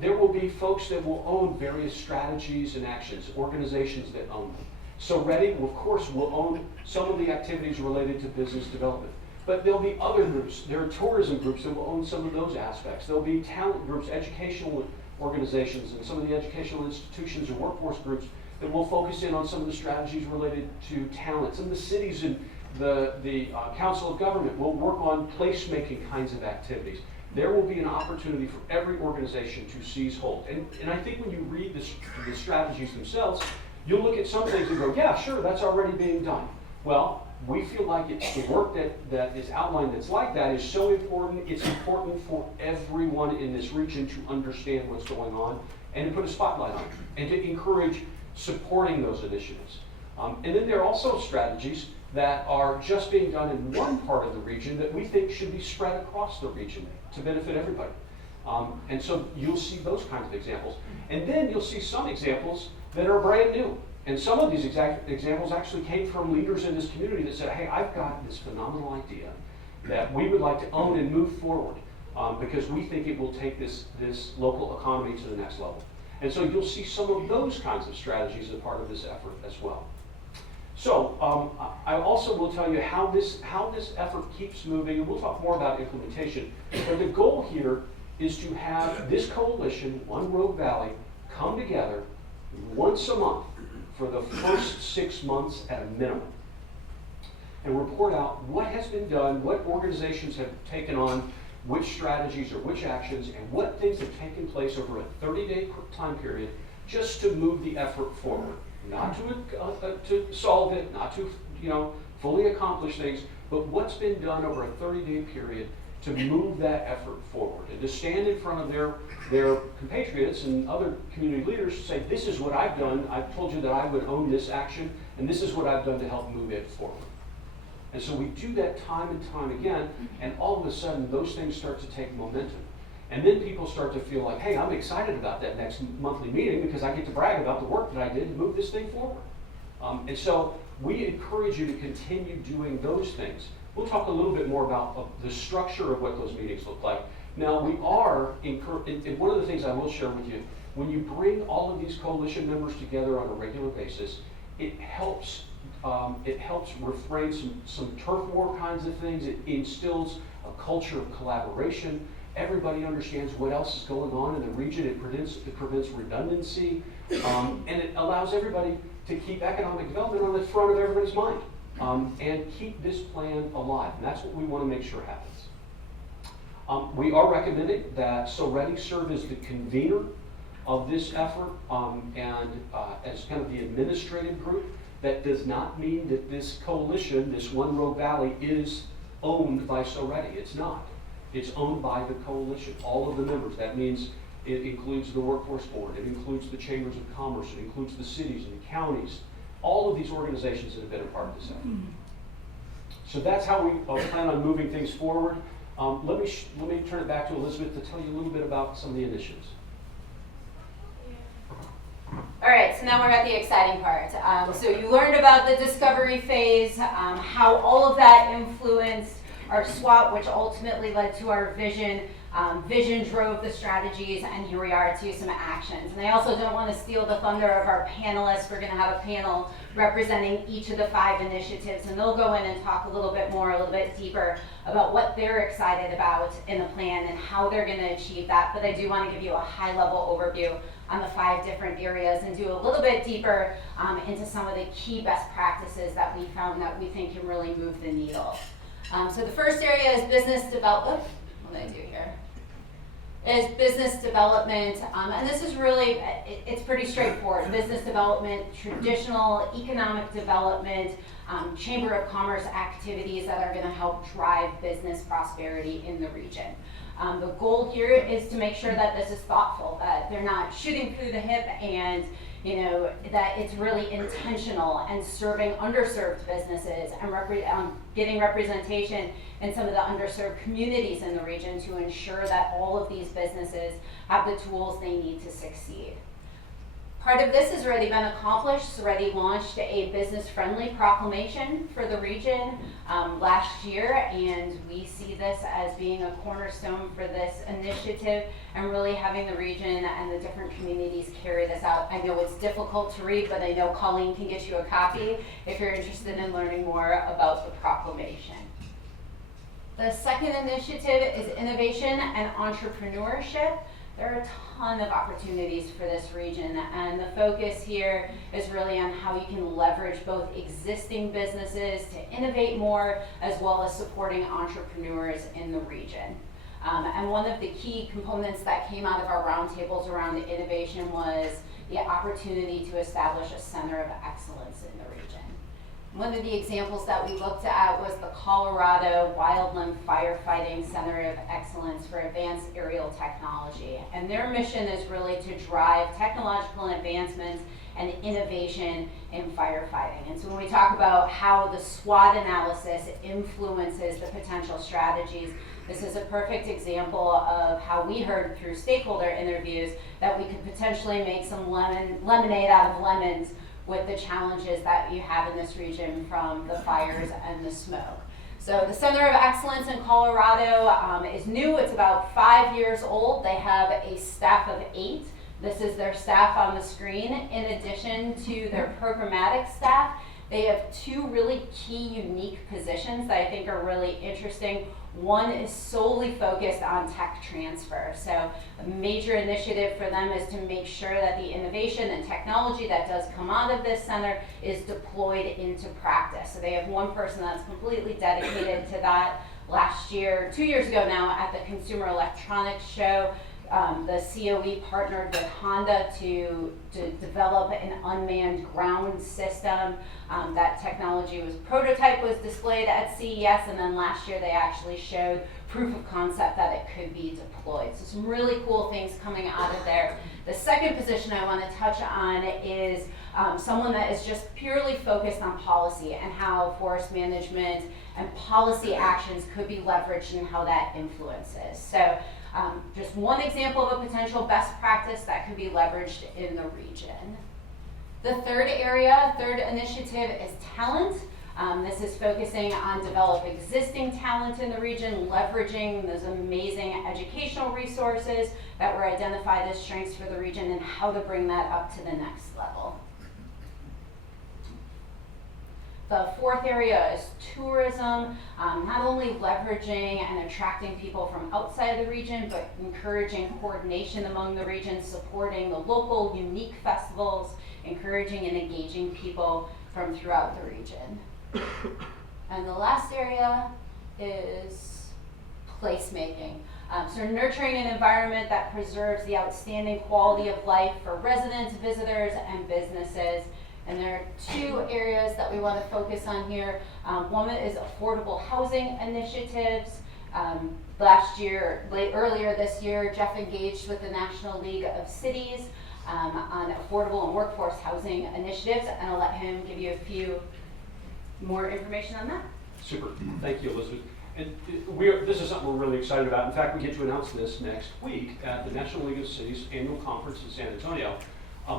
there will be folks that will own various strategies and actions, organizations that own them. SOREDI, of course, will own some of the activities related to business development. But there'll be other groups. There are tourism groups that will own some of those aspects. There'll be talent groups, educational organizations, and some of the educational institutions and workforce groups that will focus in on some of the strategies related to talent. Some of the cities and the Council of Government will work on placemaking kinds of activities. There will be an opportunity for every organization to seize hold. And I think when you read the strategies themselves, you'll look at some things and go, yeah, sure, that's already being done. Well, we feel like it's the work that is outlined that's like that is so important. It's important for everyone in this region to understand what's going on and to put a spotlight on it and to encourage supporting those initiatives. And then there are also strategies that are just being done in one part of the region that we think should be spread across the region to benefit everybody. And so you'll see those kinds of examples. And then you'll see some examples that are brand new. And some of these examples actually came from leaders in this community that said, hey, I've got this phenomenal idea that we would like to own and move forward because we think it will take this local economy to the next level. And so you'll see some of those kinds of strategies as part of this effort as well. So I also will tell you how this effort keeps moving, and we'll talk more about implementation. But the goal here is to have this coalition, One Rogue Valley, come together once a month for the first 6 months at a minimum, and report out what has been done, what organizations have taken on which strategies or which actions, and what things have taken place over a 30-day time period just to move the effort forward. Not to solve it, not to fully accomplish things, but what's been done over a 30-day period to move that effort forward and to stand in front of their compatriots and other community leaders to say, this is what I've done. I've told you that I would own this action, and this is what I've done to help move it forward. And so we do that time and time again, and all of a sudden those things start to take momentum. And then people start to feel like, hey, I'm excited about that next monthly meeting because I get to brag about the work that I did to move this thing forward. And so we encourage you to continue doing those things. We'll talk a little bit more about the structure of what those meetings look like. Now, we are, and one of the things I will share with you, when you bring all of these coalition members together on a regular basis, it helps refrain some turf war kinds of things. It instills a culture of collaboration. Everybody understands what else is going on in the region. It prevents redundancy, and it allows everybody to keep economic development on the front of everybody's mind, and keep this plan alive. And that's what we want to make sure happens. We are recommending that SOREDI serve as the convener of this effort, and as kind of the administrative group. That does not mean that this coalition, this One Rogue Valley, is owned by SOREDI. It's not. It's owned by the coalition, all of the members. That means it includes the Workforce Board, it includes the Chambers of Commerce, it includes the cities and the counties, all of these organizations that have been a part of this effort. So that's how we plan on moving things forward. Let me turn it back to Elizabeth to tell you a little bit about some of the initiatives. All right, so now we're at the exciting part. So you learned about the discovery phase, how all of that influenced our SWOT, which ultimately led to our vision. Vision drove the strategies, and here we are to some actions. And I also don't want to steal the thunder of our panelists. We're going to have a panel representing each of the 5 initiatives, and they'll go in and talk a little bit more, a little bit deeper about what they're excited about in the plan and how they're going to achieve that. But I do want to give you a high-level overview on the 5 different areas and do a little bit deeper into some of the key best practices that we found that we think can really move the needle. So the first area is business development. What did I do here? Is business development, and this is really, it's pretty straightforward. Business development, traditional economic development, Chamber of Commerce activities that are going to help drive business prosperity in the region. The goal here is to make sure that this is thoughtful, that they're not shooting through the hip, and that it's really intentional and serving underserved businesses and getting representation in some of the underserved communities in the region to ensure that all of these businesses have the tools they need to succeed. Part of this has already been accomplished. SOREDI launched a business-friendly proclamation for the region last year, and we see this as being a cornerstone for this initiative and really having the region and the different communities carry this out. I know it's difficult to read, but I know Colleen can get you a copy if you're interested in learning more about the proclamation. The second initiative is innovation and entrepreneurship. There are a ton of opportunities for this region, and the focus here is really on how you can leverage both existing businesses to innovate more, as well as supporting entrepreneurs in the region. And one of the key components that came out of our roundtables around the innovation was the opportunity to establish a center of excellence in the region. One of the examples that we looked at was the Colorado Wildland Firefighting Center of Excellence for Advanced Aerial Technology. And their mission is really to drive technological advancements and innovation in firefighting. And so when we talk about how the SWOT analysis influences the potential strategies, this is a perfect example of how we heard through stakeholder interviews that we could potentially make some lemonade out of lemons with the challenges that you have in this region from the fires and the smoke. So the Center of Excellence in Colorado is new. It's about 5 years old. They have a staff of 8. This is their staff on the screen. In addition to their programmatic staff, they have 2 really key unique positions that I think are really interesting. One is solely focused on tech transfer. So a major initiative for them is to make sure that the innovation and technology that does come out of this center is deployed into practice. So they have one person that's completely dedicated to that. Last year, 2 years ago now, at the Consumer Electronics Show, The COE partnered with Honda to develop an unmanned ground system. That technology prototype was displayed at CES, and then last year they actually showed proof of concept that it could be deployed. So some really cool things coming out of there. The second position I want to touch on is someone that is just purely focused on policy and how forest management and policy actions could be leveraged and how that influences. So just one example of a potential best practice that could be leveraged in the region. The third initiative is talent. This is focusing on developing existing talent in the region, leveraging those amazing educational resources that were identified as strengths for the region and how to bring that up to the next level. The fourth area is tourism, not only leveraging and attracting people from outside the region, but encouraging coordination among the region, supporting the local unique festivals, encouraging and engaging people from throughout the region. And the last area is placemaking. So nurturing an environment that preserves the outstanding quality of life for residents, visitors, and businesses. And there are two areas that we want to focus on here. One is affordable housing initiatives. Earlier this year, Jeff engaged with the National League of Cities on affordable and workforce housing initiatives, and I'll let him give you a few more information on that. Super. Thank you, Elizabeth. And this is something we're really excited about. In fact, we get to announce this next week at the National League of Cities annual conference in San Antonio.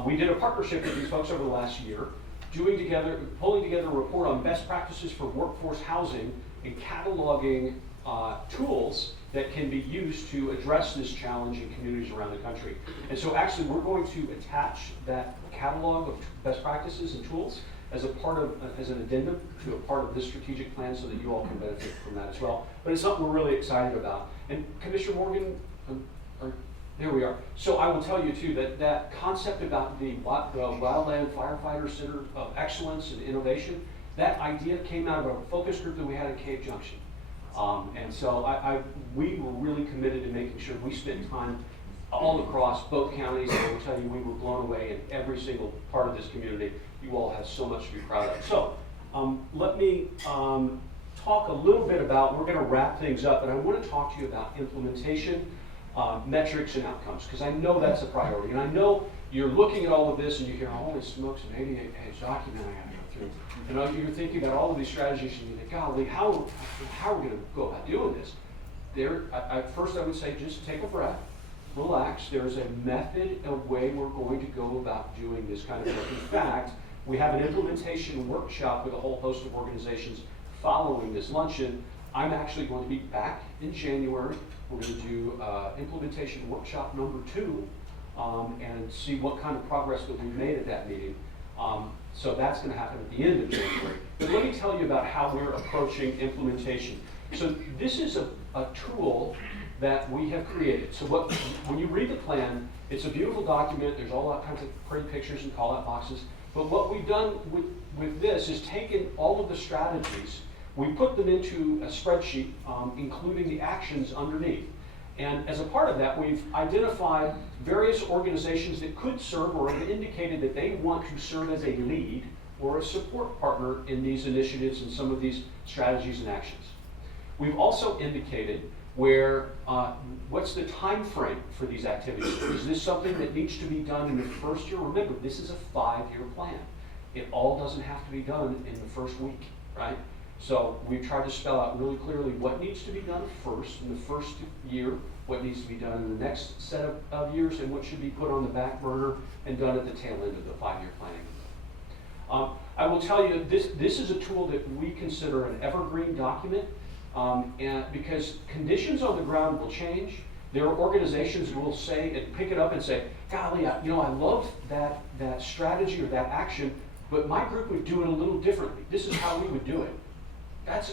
We did a partnership with these folks over the last year, pulling together a report on best practices for workforce housing and cataloging tools that can be used to address this challenge in communities around the country. And so actually we're going to attach that catalog of best practices and tools as an addendum to a part of this strategic plan so that you all can benefit from that as well. But it's something we're really excited about. And Commissioner Morgan, there we are. So I will tell you too that concept about the Wildland Firefighter Center of Excellence and Innovation, that idea came out of a focus group that we had at Cave Junction. And so we were really committed to making sure we spent time all across both counties, and I will tell you we were blown away in every single part of this community. You all have so much to be proud of. So let me talk a little bit about, we're going to wrap things up, but I want to talk to you about implementation, metrics, and outcomes, because I know that's a priority. And I know you're looking at all of this and you hear, holy smokes, an 88-page document I got to go through. You know, you're thinking about all of these strategies and you think, golly, how are we going to go about doing this? First I would say just take a breath, relax. There's a method, a way we're going to go about doing this kind of work. In fact, we have an implementation workshop with a whole host of organizations following this luncheon. I'm actually going to be back in January. We're going to do implementation workshop number 2 and see what kind of progress that we've made at that meeting. So that's going to happen at the end of January. But let me tell you about how we're approaching implementation. So this is a tool that we have created. So when you read the plan, it's a beautiful document. There's all kinds of pretty pictures and call-out boxes. But what we've done with this is taken all of the strategies, we put them into a spreadsheet, including the actions underneath. And as a part of that, we've identified various organizations that could serve or have indicated that they want to serve as a lead or a support partner in these initiatives and some of these strategies and actions. We've also indicated what's the time frame for these activities? Is this something that needs to be done in the first year? Remember, this is a 5-year plan. It all doesn't have to be done in the first week, right? So we've tried to spell out really clearly what needs to be done first in the first year, what needs to be done in the next set of years, and what should be put on the back burner and done at the tail end of the 5-year planning. I will tell you, this is a tool that we consider an evergreen document. And because conditions on the ground will change, there are organizations who will say and pick it up and say, golly, I love that strategy or that action, but my group would do it a little differently. This is how we would do it. That's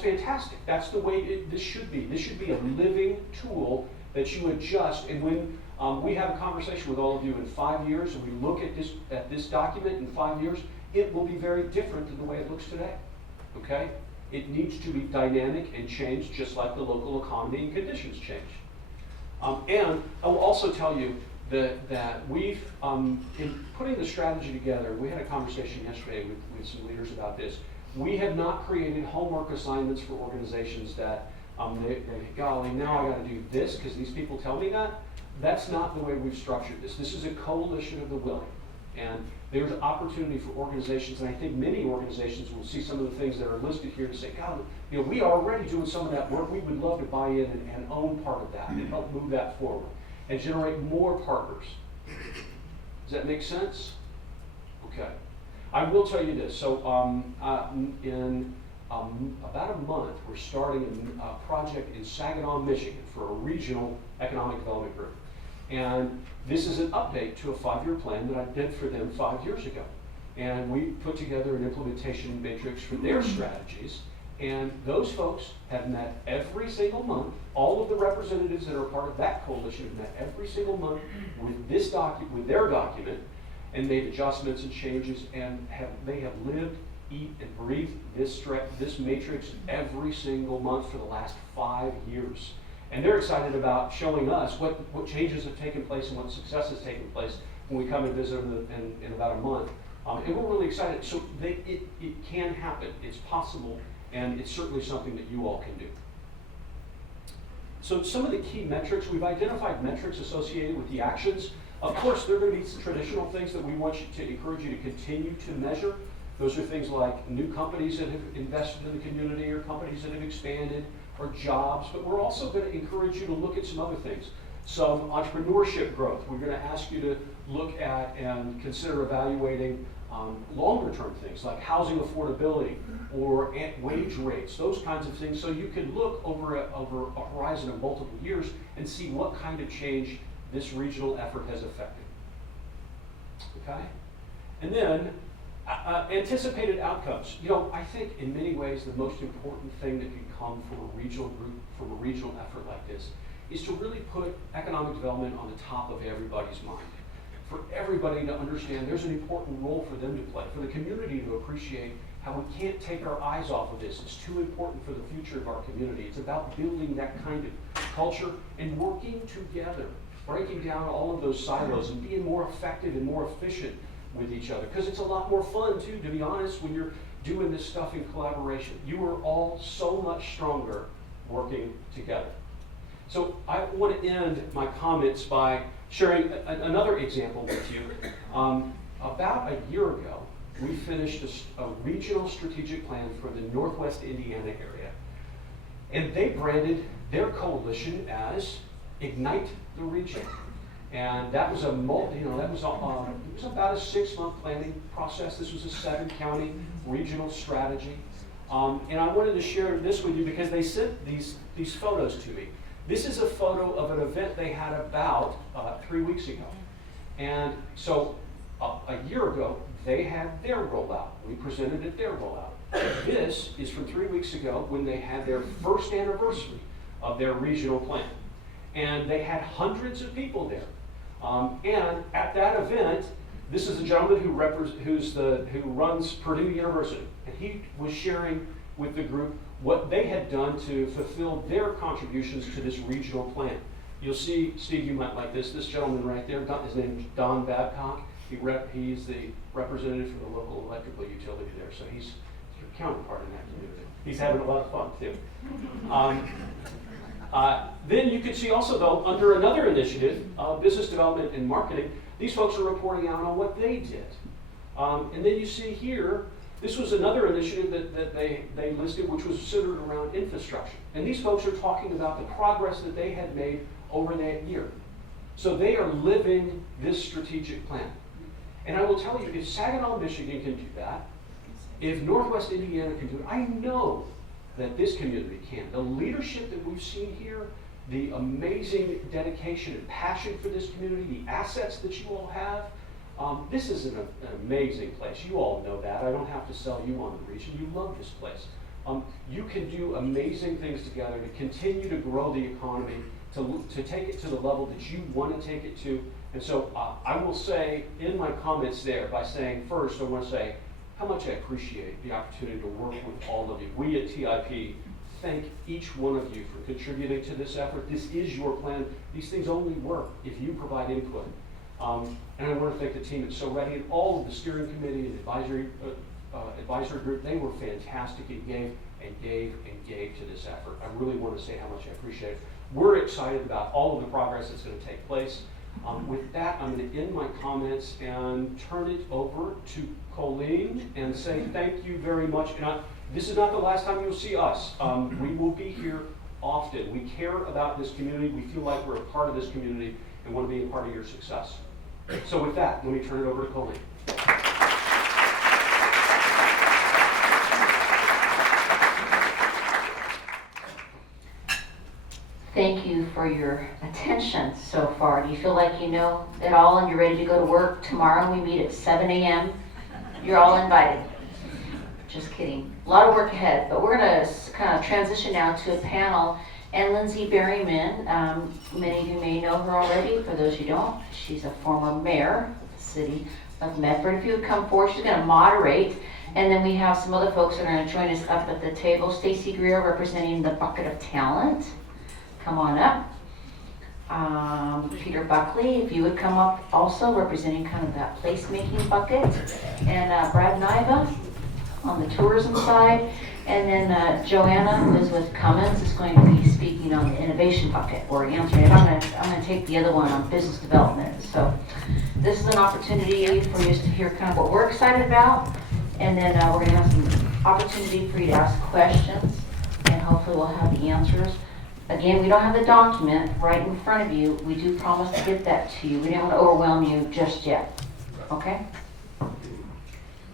fantastic. That's the way this should be. This should be a living tool that you adjust. And when we have a conversation with all of you in 5 years, and we look at this document in 5 years, it will be very different than the way it looks today. Okay? It needs to be dynamic and change just like the local economy and conditions change. And I will also tell you that we've, in putting the strategy together, we had a conversation yesterday with some leaders about this. We have not created homework assignments for organizations that they golly, now I got to do this because these people tell me that. That's not the way we've structured this. This is a coalition of the willing. And there's opportunity for organizations, and I think many organizations will see some of the things that are listed here and say, God, we are already doing some of that work. We would love to buy in and own part of that and help move that forward and generate more partners. Does that make sense? Okay. I will tell you this. So in about a month, we're starting a project in Saginaw, Michigan for a regional economic development group. And this is an update to a 5-year plan that I did for them 5 years ago. And we put together an implementation matrix for their strategies. And those folks have met every single month. All of the representatives that are part of that coalition have met every single month with this with their document, and made adjustments and changes, and they have lived, eat, and breathe this matrix every single month for the last 5 years. And they're excited about showing us what changes have taken place and what success has taken place when we come and visit them in about a month. And we're really excited. So it can happen. It's possible, and it's certainly something that you all can do. So some of the key metrics, we've identified metrics associated with the actions. Of course, there are going to be some traditional things that we want you to encourage you to continue to measure. Those are things like new companies that have invested in the community, or companies that have expanded, or jobs. But we're also going to encourage you to look at some other things. Some entrepreneurship growth. We're going to ask you to look at and consider evaluating longer term things like housing affordability or wage rates, those kinds of things. So you can look over a horizon of multiple years and see what kind of change this regional effort has affected. Okay? And then anticipated outcomes. I think in many ways the most important thing that can come from a regional group, from a regional effort like this, is to really put economic development on the top of everybody's mind. For everybody to understand there's an important role for them to play, for the community to appreciate how we can't take our eyes off of this. It's too important for the future of our community. It's about building that kind of culture and working together, breaking down all of those silos and being more effective and more efficient with each other. Because it's a lot more fun too, to be honest, when you're doing this stuff in collaboration. You are all so much stronger working together. So I want to end my comments by sharing another example with you. About a year ago, we finished a regional strategic plan for the Northwest Indiana area. And they branded their coalition as Ignite the Region. And that was it was about a 6-month planning process. This was a 7-county regional strategy. And I wanted to share this with you because they sent these photos to me. This is a photo of an event they had about 3 weeks ago. And so a year ago, they had their rollout. We presented at their rollout. This is from 3 weeks ago when they had their first anniversary of their regional plan. And they had hundreds of people there. And at that event, this is a gentleman who runs Purdue University. And he was sharing with the group what they had done to fulfill their contributions to this regional plan. You'll see, Steve, you might like this gentleman right there, his name is Don Babcock. He's the representative for the local electrical utility there, so he's your counterpart in that community. He's having a lot of fun, too. Then you can see also, though, under another initiative, business development and marketing, these folks are reporting out on what they did. And then you see here, this was another initiative that they listed, which was centered around infrastructure. And these folks are talking about the progress that they had made over that year. So they are living this strategic plan. And I will tell you, if Saginaw, Michigan can do that, if Northwest Indiana can do it, I know that this community can. The leadership that we've seen here, the amazing dedication and passion for this community, the assets that you all have, this is an amazing place. You all know that. I don't have to sell you on the region. You love this place. You can do amazing things together to continue to grow the economy, to take it to the level that you want to take it to. And so I will say in my comments there by saying, first, I want to say how much I appreciate the opportunity to work with all of you. We at TIP thank each one of you for contributing to this effort. This is your plan. These things only work if you provide input. And I want to thank the team at SOREDI and all of the steering committee and advisory group. They were fantastic and gave to this effort. I really want to say how much I appreciate it. We're excited about all of the progress that's going to take place. With that, I'm going to end my comments and turn it over to Colleen and say thank you very much. And this is not the last time you'll see us. We will be here often. We care about this community. We feel like we're a part of this community and want to be a part of your success. So with that, let me turn it over to Colleen. Thank you for your attention so far. Do you feel like you know it all and you're ready to go to work tomorrow? We meet at 7 a.m. You're all invited. Just kidding. A lot of work ahead, but we're going to kind of transition now to a panel. And Lindsay Berryman, many of you may know her already. For those who don't, she's a former mayor of the city of Medford. If you would come forward, she's going to moderate. And then we have some other folks that are going to join us up at the table. Stacy Greer representing the Bucket of Talent. Come on up. Peter Buckley, if you would come up also, representing kind of that placemaking bucket. And Brad Niva on the tourism side. And then Joanna Elizabeth Cummins is going to be speaking on the innovation bucket or answering it. I'm going to take the other one on business development. So this is an opportunity for you to hear kind of what we're excited about. And then we're going to have some opportunity for you to ask questions. And hopefully we'll have the answers. Again, we don't have the document right in front of you. We do promise to get that to you. We don't want to overwhelm you just yet. Okay?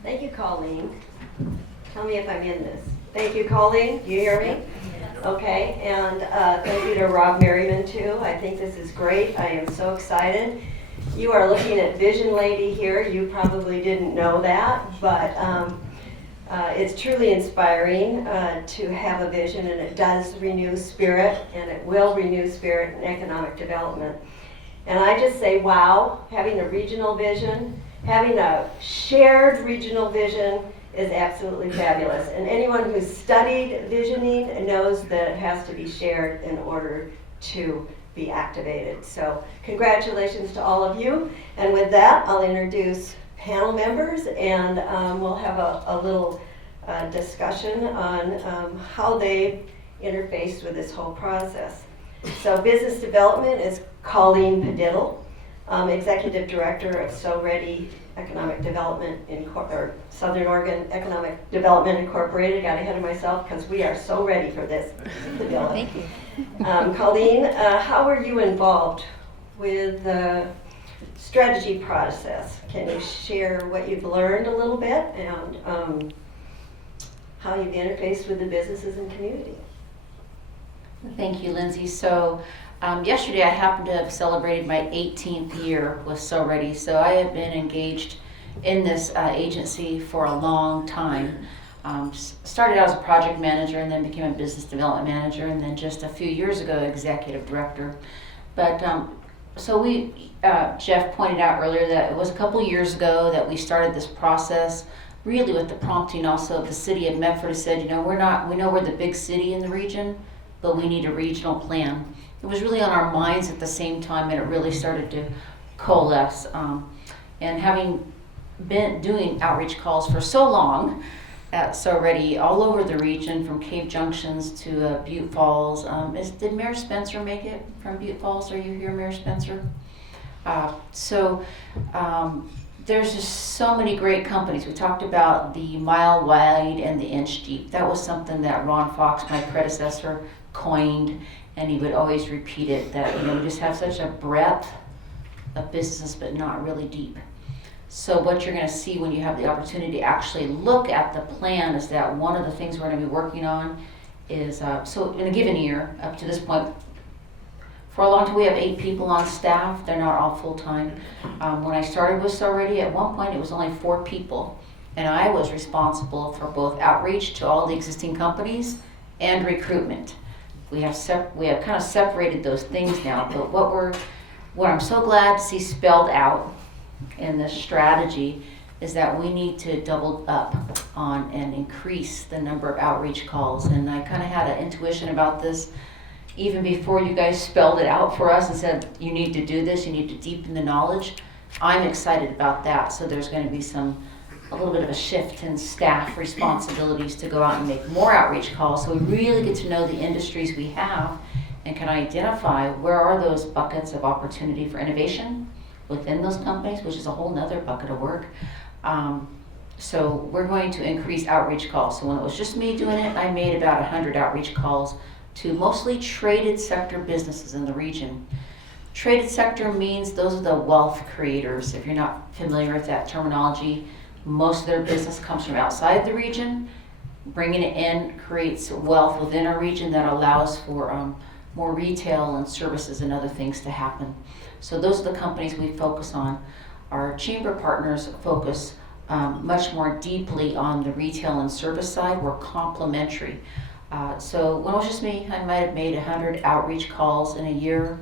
Thank you, Colleen. Tell me if I'm in this. Thank you, Colleen. Do you hear me? Okay, and thank you to Rob Merriman too. I think this is great. I am so excited. You are looking at Vision Lady here. You probably didn't know that, but it's truly inspiring to have a vision, and it does renew spirit, and it will renew spirit in economic development. And I just say, wow, having a regional vision, having a shared regional vision is absolutely fabulous. And anyone who's studied visioning knows that it has to be shared in order to be activated. So congratulations to all of you. And with that, I'll introduce panel members, and we'll have a little discussion on how they interface with this whole process. So business development is Colleen Padiddle, Executive Director of SOREDI Economic Development or Southern Oregon Economic Development Incorporated. Got ahead of myself because we are so ready for this. Thank you. Colleen, how are you involved with the strategy process? Can you share what you've learned a little bit and how you've interfaced with the businesses and community? Thank you, Lindsay. So yesterday I happened to have celebrated my 18th year with SOREDI. So I have been engaged in this agency for a long time. Started out as a project manager and then became a business development manager, and then just a few years ago, executive director. But so Jeff pointed out earlier that it was a couple years ago that we started this process, really with the prompting also of the city of Medford, who said, we know we're the big city in the region, but we need a regional plan. It was really on our minds at the same time, and it really started to coalesce. And having been doing outreach calls for so long at SOREDI all over the region, from Cave Junctions to Butte Falls. Did Mayor Spencer make it from Butte Falls? Are you here, Mayor Spencer? There's just so many great companies. We talked about the mile wide and the inch deep. That was something that Ron Fox, my predecessor, coined, and he would always repeat it, that we just have such a breadth of business but not really deep. So what you're going to see when you have the opportunity to actually look at the plan is that one of the things we're going to be working on is, so in a given year, up to this point, for a long time we have 8 people on staff. They're not all full-time. When I started with SOREDI, at one point it was only 4 people, and I was responsible for both outreach to all the existing companies and recruitment. We have kind of separated those things now, but what I'm so glad to see spelled out in this strategy is that we need to double up on and increase the number of outreach calls. And I kind of had an intuition about this even before you guys spelled it out for us and said, you need to do this, you need to deepen the knowledge. I'm excited about that. So there's going to be a little bit of a shift in staff responsibilities to go out and make more outreach calls. So we really get to know the industries we have and can identify where are those buckets of opportunity for innovation within those companies, which is a whole nother bucket of work. So we're going to increase outreach calls. So when it was just me doing it, I made about 100 outreach calls to mostly traded sector businesses in the region. Traded sector means those are the wealth creators. If you're not familiar with that terminology, most of their business comes from outside the region. Bringing it in creates wealth within our region that allows for more retail and services and other things to happen. So those are the companies we focus on. Our chamber partners focus much more deeply on the retail and service side. We're complementary. So when it was just me, I might have made 100 outreach calls in a year.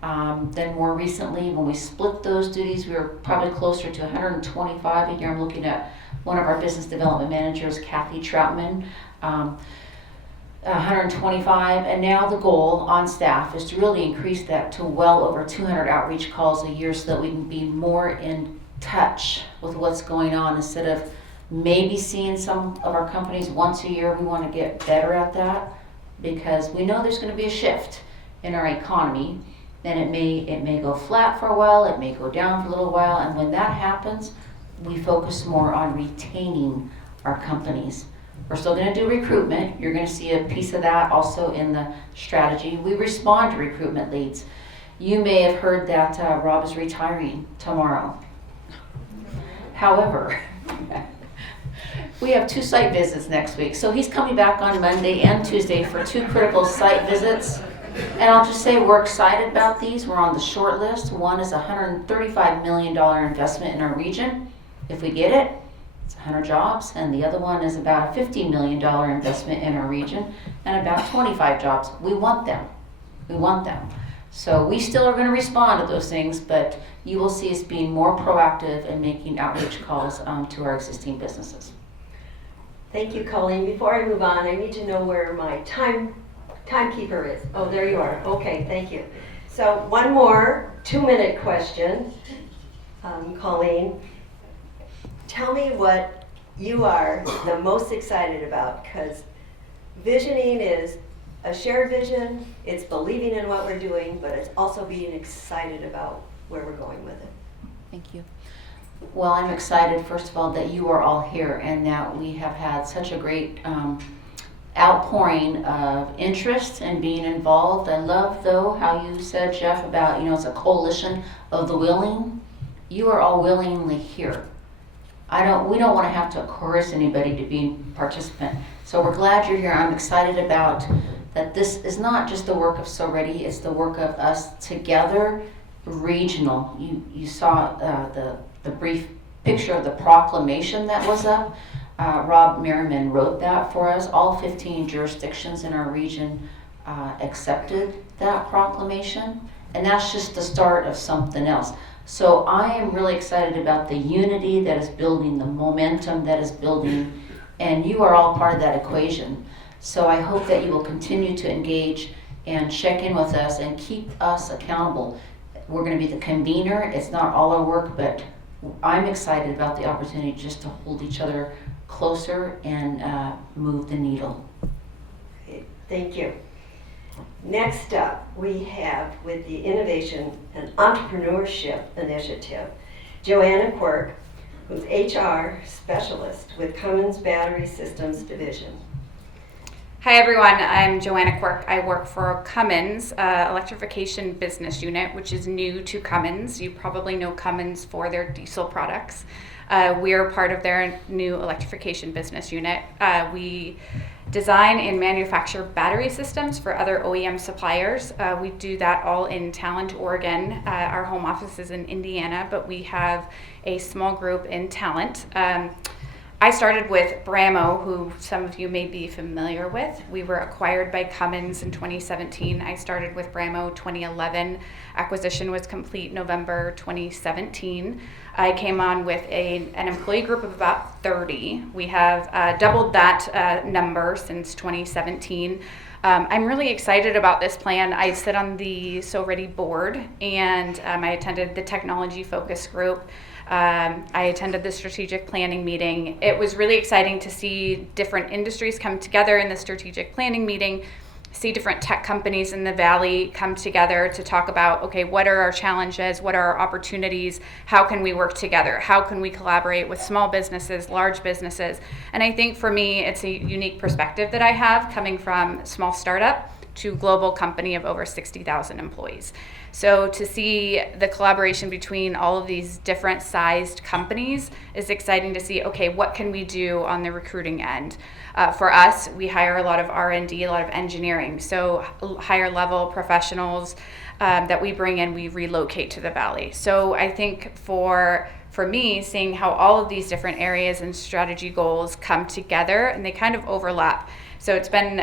Then more recently, when we split those duties, we were probably closer to 125 a year. I'm looking at one of our business development managers, Kathy Troutman, 125. And now the goal on staff is to really increase that to well over 200 outreach calls a year so that we can be more in touch with what's going on instead of maybe seeing some of our companies once a year. We want to get better at that because we know there's going to be a shift in our economy. And it may go flat for a while, it may go down for a little while, and when that happens, we focus more on retaining our companies. We're still going to do recruitment. You're going to see a piece of that also in the strategy. We respond to recruitment leads. You may have heard that Rob is retiring tomorrow. However, we have 2 site visits next week, so he's coming back on Monday and Tuesday for 2 critical site visits. And I'll just say we're excited about these. We're on the short list. One is a $135 million investment in our region. If we get it, it's 100 jobs. And the other one is about a $50 million investment in our region and about 25 jobs. We want them. We want them. So we still are going to respond to those things, but you will see us being more proactive and making outreach calls to our existing businesses. Thank you, Colleen. Before I move on, I need to know where my timekeeper is. Oh, there you are. Okay, thank you. So one more 2-minute question. Colleen, tell me what you are the most excited about, because visioning is a shared vision, it's believing in what we're doing, but it's also being excited about where we're going with it. Thank you. Well, I'm excited, first of all, that you are all here and that we have had such a great outpouring of interest and being involved. I love, though, how you said, Jeff, about, it's a coalition of the willing. You are all willingly here. We don't want to have to coerce anybody to be a participant. So we're glad you're here. I'm excited about that this is not just the work of SOREDI, it's the work of us together, regional. You saw the brief picture of the proclamation that was up. Rob Merriman wrote that for us. All 15 jurisdictions in our region accepted that proclamation, and that's just the start of something else. So I am really excited about the unity that is building, the momentum that is building, and you are all part of that equation. So I hope that you will continue to engage and check in with us and keep us accountable. We're going to be the convener. It's not all our work, but I'm excited about the opportunity just to hold each other closer and move the needle. Okay, thank you. Next up, we have with the Innovation and Entrepreneurship Initiative, Joanna Quirk, who's HR Specialist with Cummins Battery Systems Division. Hi everyone, I'm Joanna Quirk. I work for Cummins Electrification Business Unit, which is new to Cummins. You probably know Cummins for their diesel products. We are part of their new electrification business unit. We design and manufacture battery systems for other OEM suppliers. We do that all in Talent, Oregon. Our home office is in Indiana, but we have a small group in Talent. I started with Bramo, who some of you may be familiar with. We were acquired by Cummins in 2017. I started with Bramo 2011. Acquisition was complete November 2017. I came on with an employee group of about 30. We have doubled that number since 2017. I'm really excited about this plan. I sit on the SOREDI board, and I attended the technology focus group. I attended the strategic planning meeting. It was really exciting to see different industries come together in the strategic planning meeting, see different tech companies in the Valley come together to talk about, okay, what are our challenges? What are our opportunities? How can we work together? How can we collaborate with small businesses, large businesses? And I think for me, it's a unique perspective that I have coming from small startup to global company of over 60,000 employees. So to see the collaboration between all of these different sized companies is exciting to see, okay, what can we do on the recruiting end? For us, we hire a lot of R&D, a lot of engineering. So higher level professionals that we bring in, we relocate to the Valley. So I think for me, seeing how all of these different areas and strategy goals come together and they kind of overlap. So it's been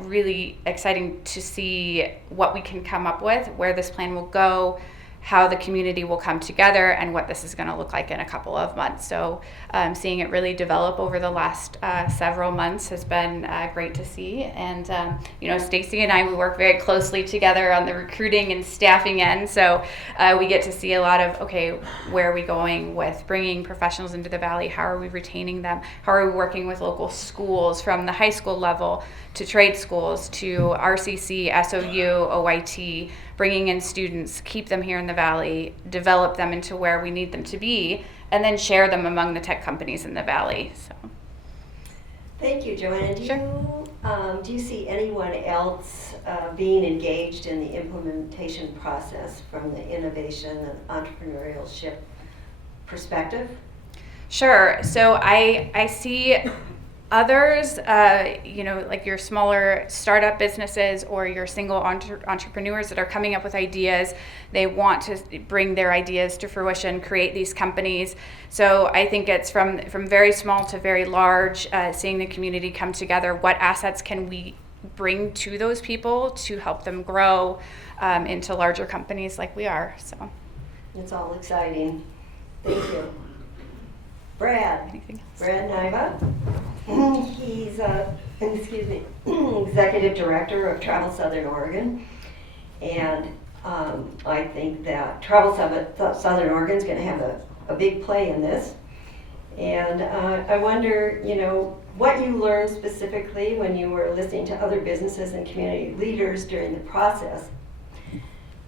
really exciting to see what we can come up with, where this plan will go, how the community will come together, and what this is going to look like in a couple of months. So seeing it really develop over the last several months has been great to see. And Stacy and I, we work very closely together on the recruiting and staffing end. So we get to see a lot of, okay, where are we going with bringing professionals into the Valley? How are we retaining them? How are we working with local schools from the high school level to trade schools to RCC, SOU, OIT, bringing in students, keep them here in the Valley, develop them into where we need them to be, and then share them among the tech companies in the Valley. So, Thank you, Joanna. Do you see anyone else being engaged in the implementation process from the innovation and entrepreneurship perspective? Sure. So I see others, like your smaller startup businesses or your single entrepreneurs that are coming up with ideas. They want to bring their ideas to fruition, create these companies. So I think it's from very small to very large, seeing the community come together. What assets can we bring to those people to help them grow into larger companies like we are? So It's all exciting. Thank you. Brad. anything else? Brad Naiva. He's Executive Director of Travel Southern Oregon. And I think that Travel Southern Oregon is going to have a big play in this. And I wonder, what you learned specifically when you were listening to other businesses and community leaders during the process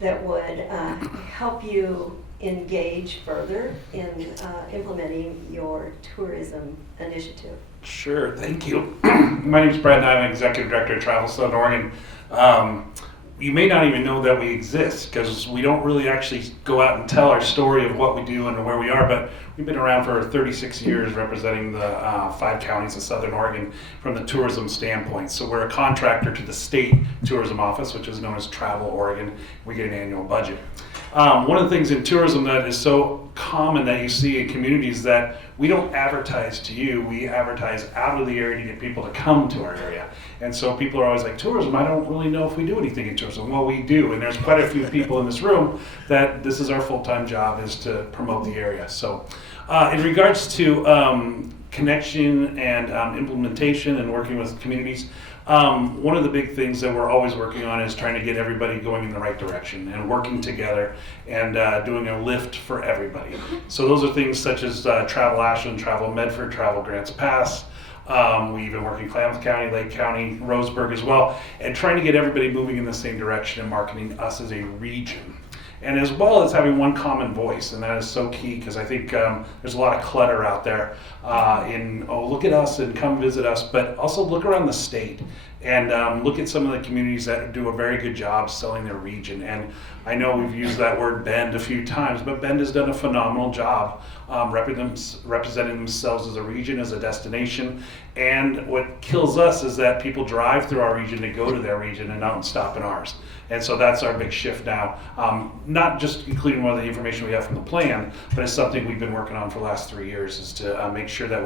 that would help you engage further in implementing your tourism initiative. Sure, thank you. My name is Brad Nye. I'm Executive Director of Travel Southern Oregon. You may not even know that we exist because we don't really actually go out and tell our story of what we do and where we are, but we've been around for 36 years representing the 5 counties of Southern Oregon from the tourism standpoint. So we're a contractor to the state tourism office, which is known as Travel Oregon. We get an annual budget. One of the things in tourism that is so common that you see in communities that we don't advertise to you, we advertise out of the area to get people to come to our area. And so people are always like, tourism, I don't really know if we do anything in tourism. Well, we do, and there's quite a few people in this room that this is our full-time job, is to promote the area. So in regards to connection and implementation and working with communities, one of the big things that we're always working on is trying to get everybody going in the right direction and working together and doing a lift for everybody. So those are things such as Travel Ashland, Travel Medford, Travel Grants Pass. We even work in Klamath County, Lake County, Roseburg as well, and trying to get everybody moving in the same direction and marketing us as a region. And as well as having one common voice, and that is so key because I think there's a lot of clutter out there look at us and come visit us, but also look around the state and look at some of the communities that do a very good job selling their region. And I know we've used that word Bend a few times, but Bend has done a phenomenal job representing themselves as a region, as a destination. And what kills us is that people drive through our region to go to their region and don't stop in ours. And so that's our big shift now. Not just including one of the information we have from the plan, but it's something we've been working on for the last 3 years, is to make sure that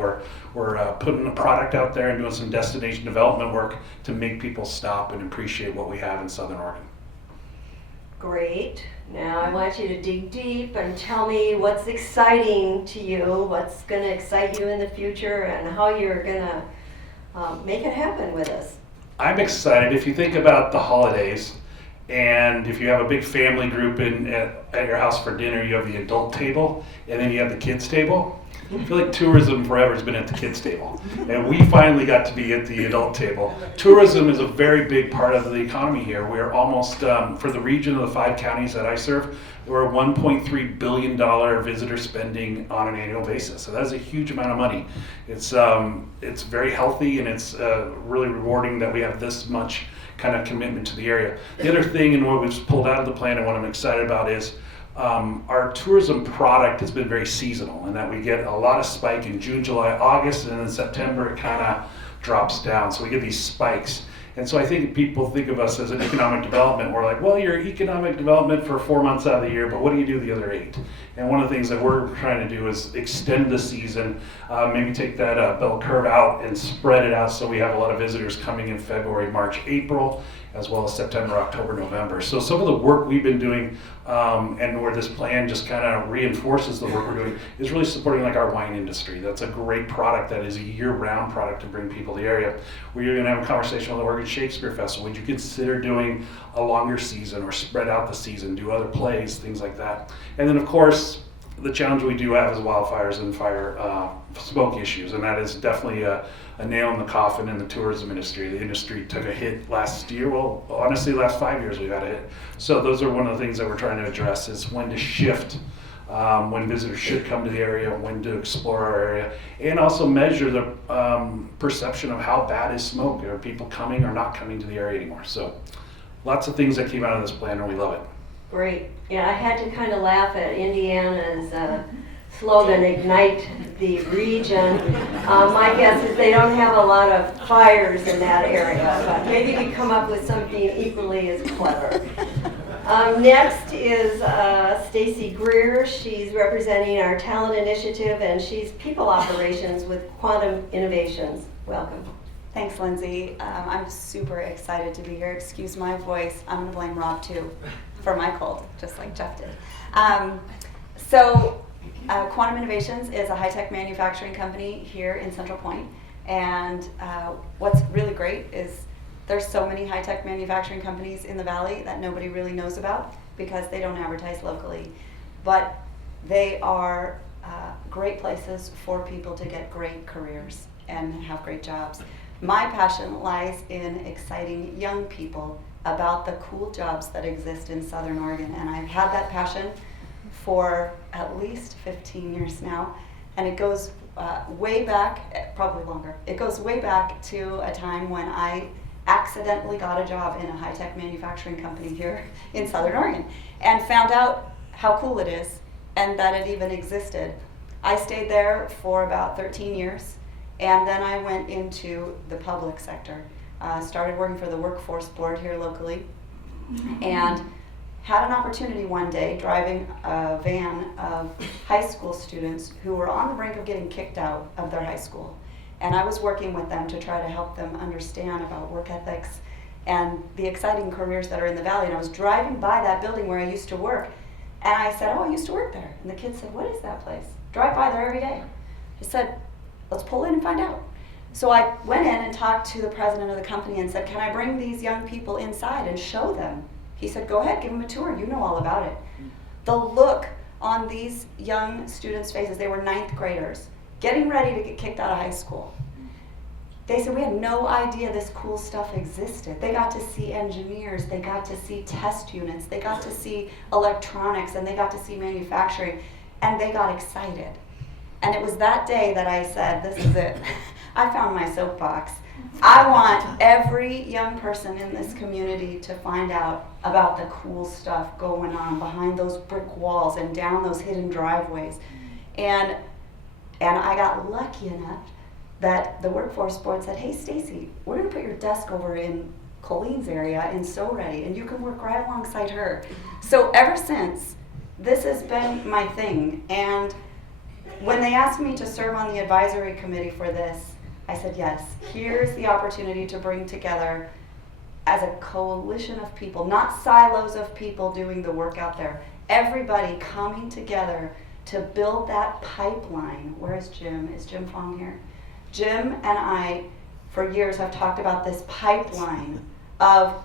we're putting a product out there and doing some destination development work to make people stop and appreciate what we have in Southern Oregon. Great. Now I want you to dig deep and tell me what's exciting to you, what's going to excite you in the future, and how you're going to make it happen with us. I'm excited. If you think about the holidays, and if you have a big family group at your house for dinner, you have the adult table, and then you have the kids table. I feel like tourism forever has been at the kids table, and we finally got to be at the adult table. Tourism is a very big part of the economy here. We're almost, for the region of the 5 counties that I serve, we're a $1.3 billion visitor spending on an annual basis. So that's a huge amount of money. It's very healthy, and it's really rewarding that we have this much kind of commitment to the area. The other thing, and what we've pulled out of the plan and what I'm excited about, is our tourism product has been very seasonal, in that we get a lot of spike in June, July, August, and in September it kind of drops down. So we get these spikes. And so I think people think of us as an economic development. We're like, well, you're economic development for 4 months out of the year, but what do you do the other 8? And one of the things that we're trying to do is extend the season, maybe take that bell curve out and spread it out so we have a lot of visitors coming in February, March, April, as well as September, October, November. So some of the work we've been doing, and where this plan just kind of reinforces the work we're doing, is really supporting like our wine industry. That's a great product that is a year-round product to bring people to the area. We're going to have a conversation with the Oregon Shakespeare Festival. Would you consider doing a longer season or spread out the season, do other plays, things like that? And then of course, the challenge we do have is wildfires and fire smoke issues, and that is definitely a nail in the coffin in the tourism industry. The industry took a hit last year. Well, honestly, the last 5 years we've had a hit. So those are one of the things that we're trying to address, is when to shift, when visitors should come to the area, when to explore our area, and also measure the perception of how bad is smoke. Are people coming or not coming to the area anymore? So lots of things that came out of this plan, and we love it. Great. Yeah, I had to kind of laugh at Indiana's slogan, Ignite the Region. My guess is they don't have a lot of fires in that area, but maybe we come up with something equally as clever. Next is Stacy Greer. She's representing our talent initiative, and she's people operations with Quantum Innovations. Welcome. Thanks, Lindsay. I'm super excited to be here. Excuse my voice. I'm going to blame Rob too for my cold, just like Jeff did. Quantum Innovations is a high-tech manufacturing company here in Central Point. And what's really great is there's so many high-tech manufacturing companies in the Valley that nobody really knows about because they don't advertise locally. But they are great places for people to get great careers and have great jobs. My passion lies in exciting young people about the cool jobs that exist in Southern Oregon, and I've had that passion for at least 15 years now, and it goes way back, probably longer. It goes way back to a time when I accidentally got a job in a high-tech manufacturing company here in Southern Oregon and found out how cool it is and that it even existed. I stayed there for about 13 years, and then I went into the public sector. Started working for the workforce board here locally, and had an opportunity one day driving a van of high school students who were on the brink of getting kicked out of their high school. And I was working with them to try to help them understand about work ethics and the exciting careers that are in the Valley. And I was driving by that building where I used to work, and I said, oh, I used to work there. And the kids said, what is that place? Drive by there every day. I said, let's pull in and find out. So I went in and talked to the president of the company and said, can I bring these young people inside and show them? He said, go ahead, give them a tour. You know all about it. The look on these young students' faces, they were 9th graders, getting ready to get kicked out of high school. They said, we had no idea this cool stuff existed. They got to see engineers, they got to see test units, they got to see electronics, and they got to see manufacturing, and they got excited. And it was that day that I said, this is it. I found my soapbox. I want every young person in this community to find out about the cool stuff going on behind those brick walls and down those hidden driveways. And I got lucky enough that the workforce board said, hey Stacy, we're gonna put your desk over in Colleen's area in SOREDI, and you can work right alongside her. So ever since, this has been my thing. And when they asked me to serve on the advisory committee for this, I said, yes, here's the opportunity to bring together as a coalition of people, not silos of people doing the work out there. Everybody coming together to build that pipeline. Where is Jim? Is Jim Fong here? Jim and I, for years, have talked about this pipeline of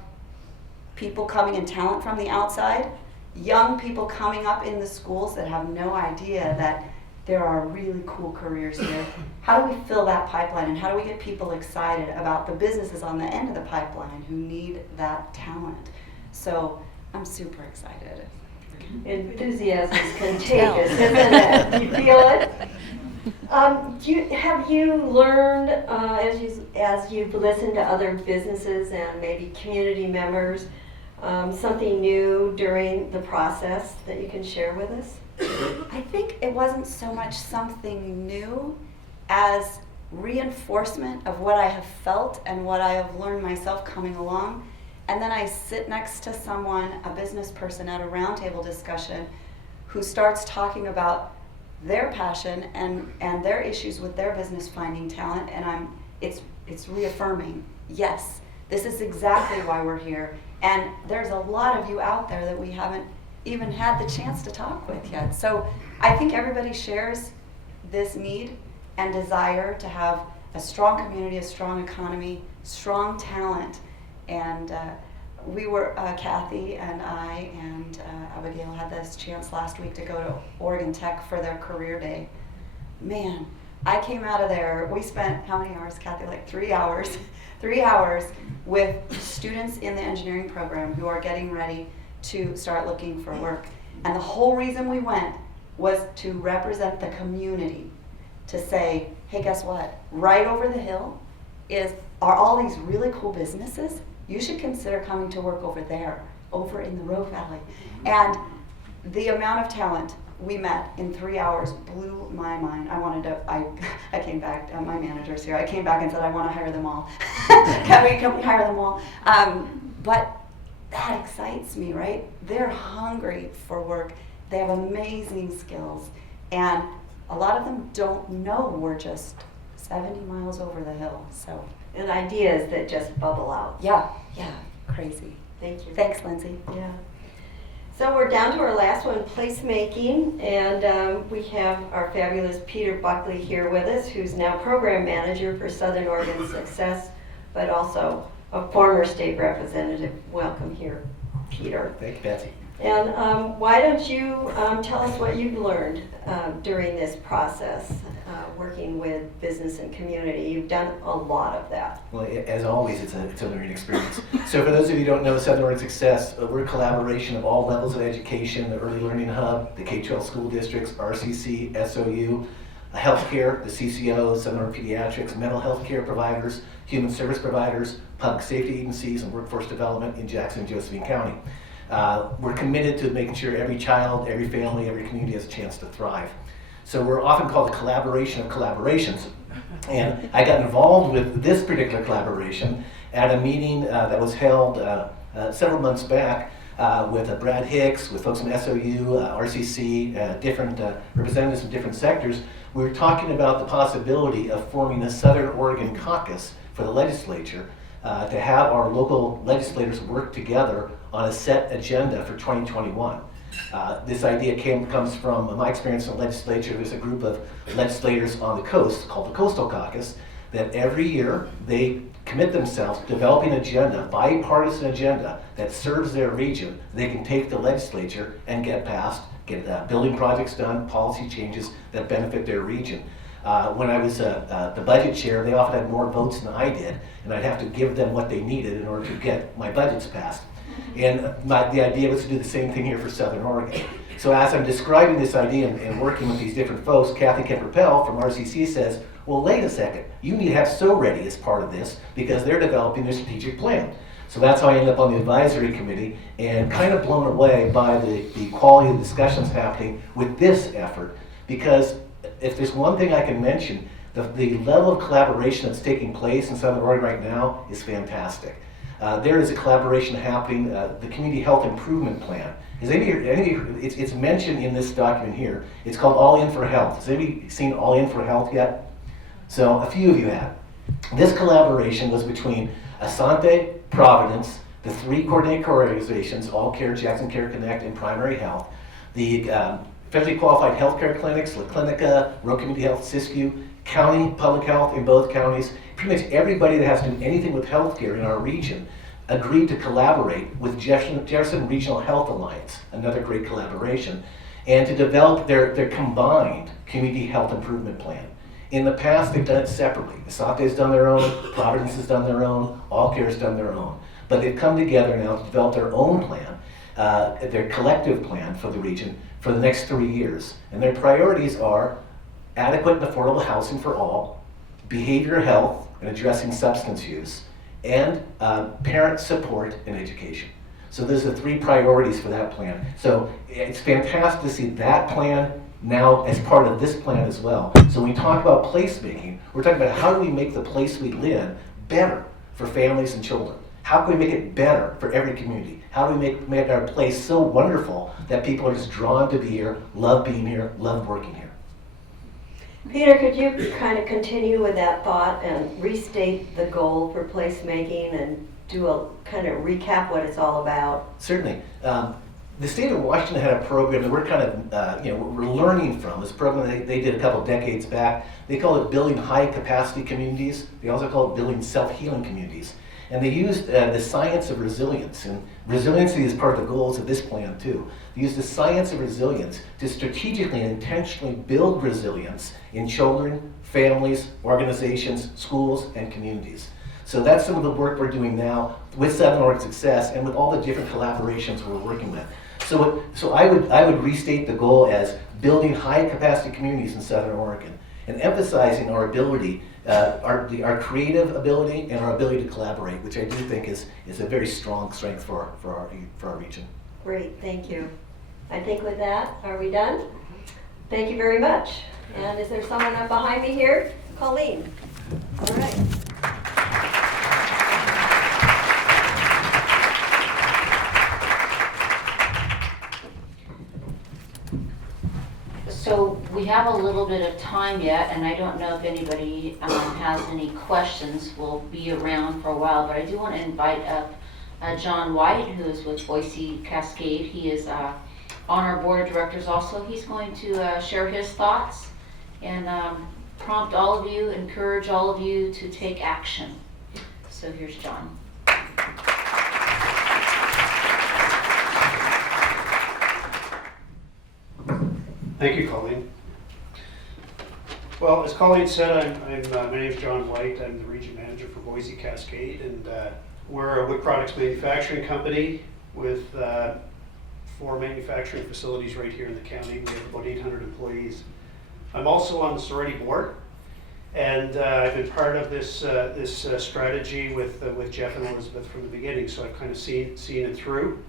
people coming in, talent from the outside, young people coming up in the schools that have no idea that there are really cool careers here. How do we fill that pipeline, and how do we get people excited about the businesses on the end of the pipeline who need that talent? So I'm super excited. Enthusiasm is contagious, isn't it? You feel it? Have you learned, as you've listened to other businesses and maybe community members, something new during the process that you can share with us? I think it wasn't so much something new as reinforcement of what I have felt and what I have learned myself coming along. And then I sit next to someone, a business person at a roundtable discussion, who starts talking about their passion and their issues with their business finding talent, and it's reaffirming, yes, this is exactly why we're here. And there's a lot of you out there that we haven't even had the chance to talk with yet. So I think everybody shares this need and desire to have a strong community, a strong economy, strong talent. And we were, Kathy and I and Abigail had this chance last week to go to Oregon Tech for their career day. Man, I came out of there, we spent how many hours, Kathy? Like 3 hours. 3 hours with students in the engineering program who are getting ready to start looking for work. And the whole reason we went was to represent the community, to say, hey, guess what? Right over the hill are all these really cool businesses. You should consider coming to work over there, over in the Roe Valley. And the amount of talent we met in 3 hours blew my mind. I came back, my manager's here, I came back and said, I want to hire them all. Can we hire them all? But that excites me, right? They're hungry for work. They have amazing skills. And a lot of them don't know we're just 70 miles over the hill, so. And ideas that just bubble out. Yeah, crazy. Thank you. Thanks, Lindsay. Yeah. So we're down to our last one, placemaking, and we have our fabulous Peter Buckley here with us, who's now program manager for Southern Oregon Success, but also a former state representative. Welcome here, Peter. Thank you, Betsy. And why don't you tell us what you've learned during this process, working with business and community. You've done a lot of that. Well, as always, it's a learning experience. So for those of you who don't know Southern Oregon Success, we're a collaboration of all levels of education, the Early Learning Hub, the K-12 school districts, RCC, SOU, healthcare, the CCO, Southern Oregon Pediatrics, mental health care providers, human service providers, public safety agencies, and workforce development in Jackson and Josephine County. We're committed to making sure every child, every family, every community has a chance to thrive. So we're often called a collaboration of collaborations. And I got involved with this particular collaboration at a meeting that was held several months back with Brad Hicks, with folks from SOU, RCC, different representatives from different sectors. We were talking about the possibility of forming a Southern Oregon caucus for the legislature to have our local legislators work together on a set agenda for 2021. This idea comes from my experience in the legislature. There's a group of legislators on the coast called the Coastal Caucus that every year they commit themselves to developing an agenda, bipartisan agenda that serves their region. They can take the legislature and get passed, get building projects done, policy changes that benefit their region. When I was the budget chair, they often had more votes than I did, and I'd have to give them what they needed in order to get my budgets passed. And the idea was to do the same thing here for Southern Oregon. So as I'm describing this idea and working with these different folks, Kathy Kemper-Pell from RCC says, well, wait a second, you need to have SOREDI as part of this because they're developing their strategic plan. So that's how I ended up on the advisory committee and kind of blown away by the quality of the discussions happening with this effort, because if there's one thing I can mention, the level of collaboration that's taking place in Southern Oregon right now is fantastic. There is a collaboration happening, the Community Health Improvement Plan. It's mentioned in this document here. It's called All In for Health. Has anybody seen All In for Health yet? So a few of you have. This collaboration was between Asante, Providence, the 3 coordinated care organizations, All Care, Jackson Care Connect, and Primary Health, the federally qualified healthcare clinics, La Clinica, Rural Community Health, Siskiyou, county public health in both counties. Pretty much everybody that has to do anything with healthcare in our region agreed to collaborate with Jefferson Regional Health Alliance, another great collaboration, and to develop their combined community health improvement plan. In the past, they've done it separately. Asante's done their own, Providence has done their own, All Care's done their own. But they've come together now to develop their own plan, their collective plan for the region for the next 3 years. And their priorities are adequate and affordable housing for all, behavioral health and addressing substance use, and parent support and education. So those are 3 priorities for that plan. So it's fantastic to see that plan now as part of this plan as well. So when we talk about placemaking, we're talking about how do we make the place we live better for families and children? How can we make it better for every community? How do we make our place so wonderful that people are just drawn to be here, love being here, love working here? Peter, could you kind of continue with that thought and restate the goal for placemaking and do a kind of recap what it's all about? Certainly. The state of Washington had a program that we're kind of, we're learning from. This program they did a couple decades back. They call it Building High Capacity Communities. They also call it Building Self-Healing Communities. And they used the science of resilience, and resiliency is part of the goals of this plan too. They used the science of resilience to strategically and intentionally build resilience in children, families, organizations, schools, and communities. So that's some of the work we're doing now with Southern Oregon Success and with all the different collaborations we're working with. So I would restate the goal as building high capacity communities in Southern Oregon and emphasizing our ability, our creative ability and our ability to collaborate, which I do think is a very strong strength for our region. Great, thank you. I think with that, are we done? Thank you very much. And is there someone up behind me here? Colleen. All right. So we have a little bit of time yet, and I don't know if anybody has any questions. We'll be around for a while, but I do want to invite up John White, who is with Boise Cascade. He is on our board of directors also. He's going to share his thoughts and prompt all of you, encourage all of you to take action. So here's John. Thank you, Colleen. Well, as Colleen said, my name is John White. I'm the region manager for Boise Cascade, and we're a wood products manufacturing company with 4 manufacturing facilities right here in the county. We have about 800 employees. I'm also on the SOREDI board, and I've been part of this strategy with Jeff and Elizabeth from the beginning. So I've kind of seen it through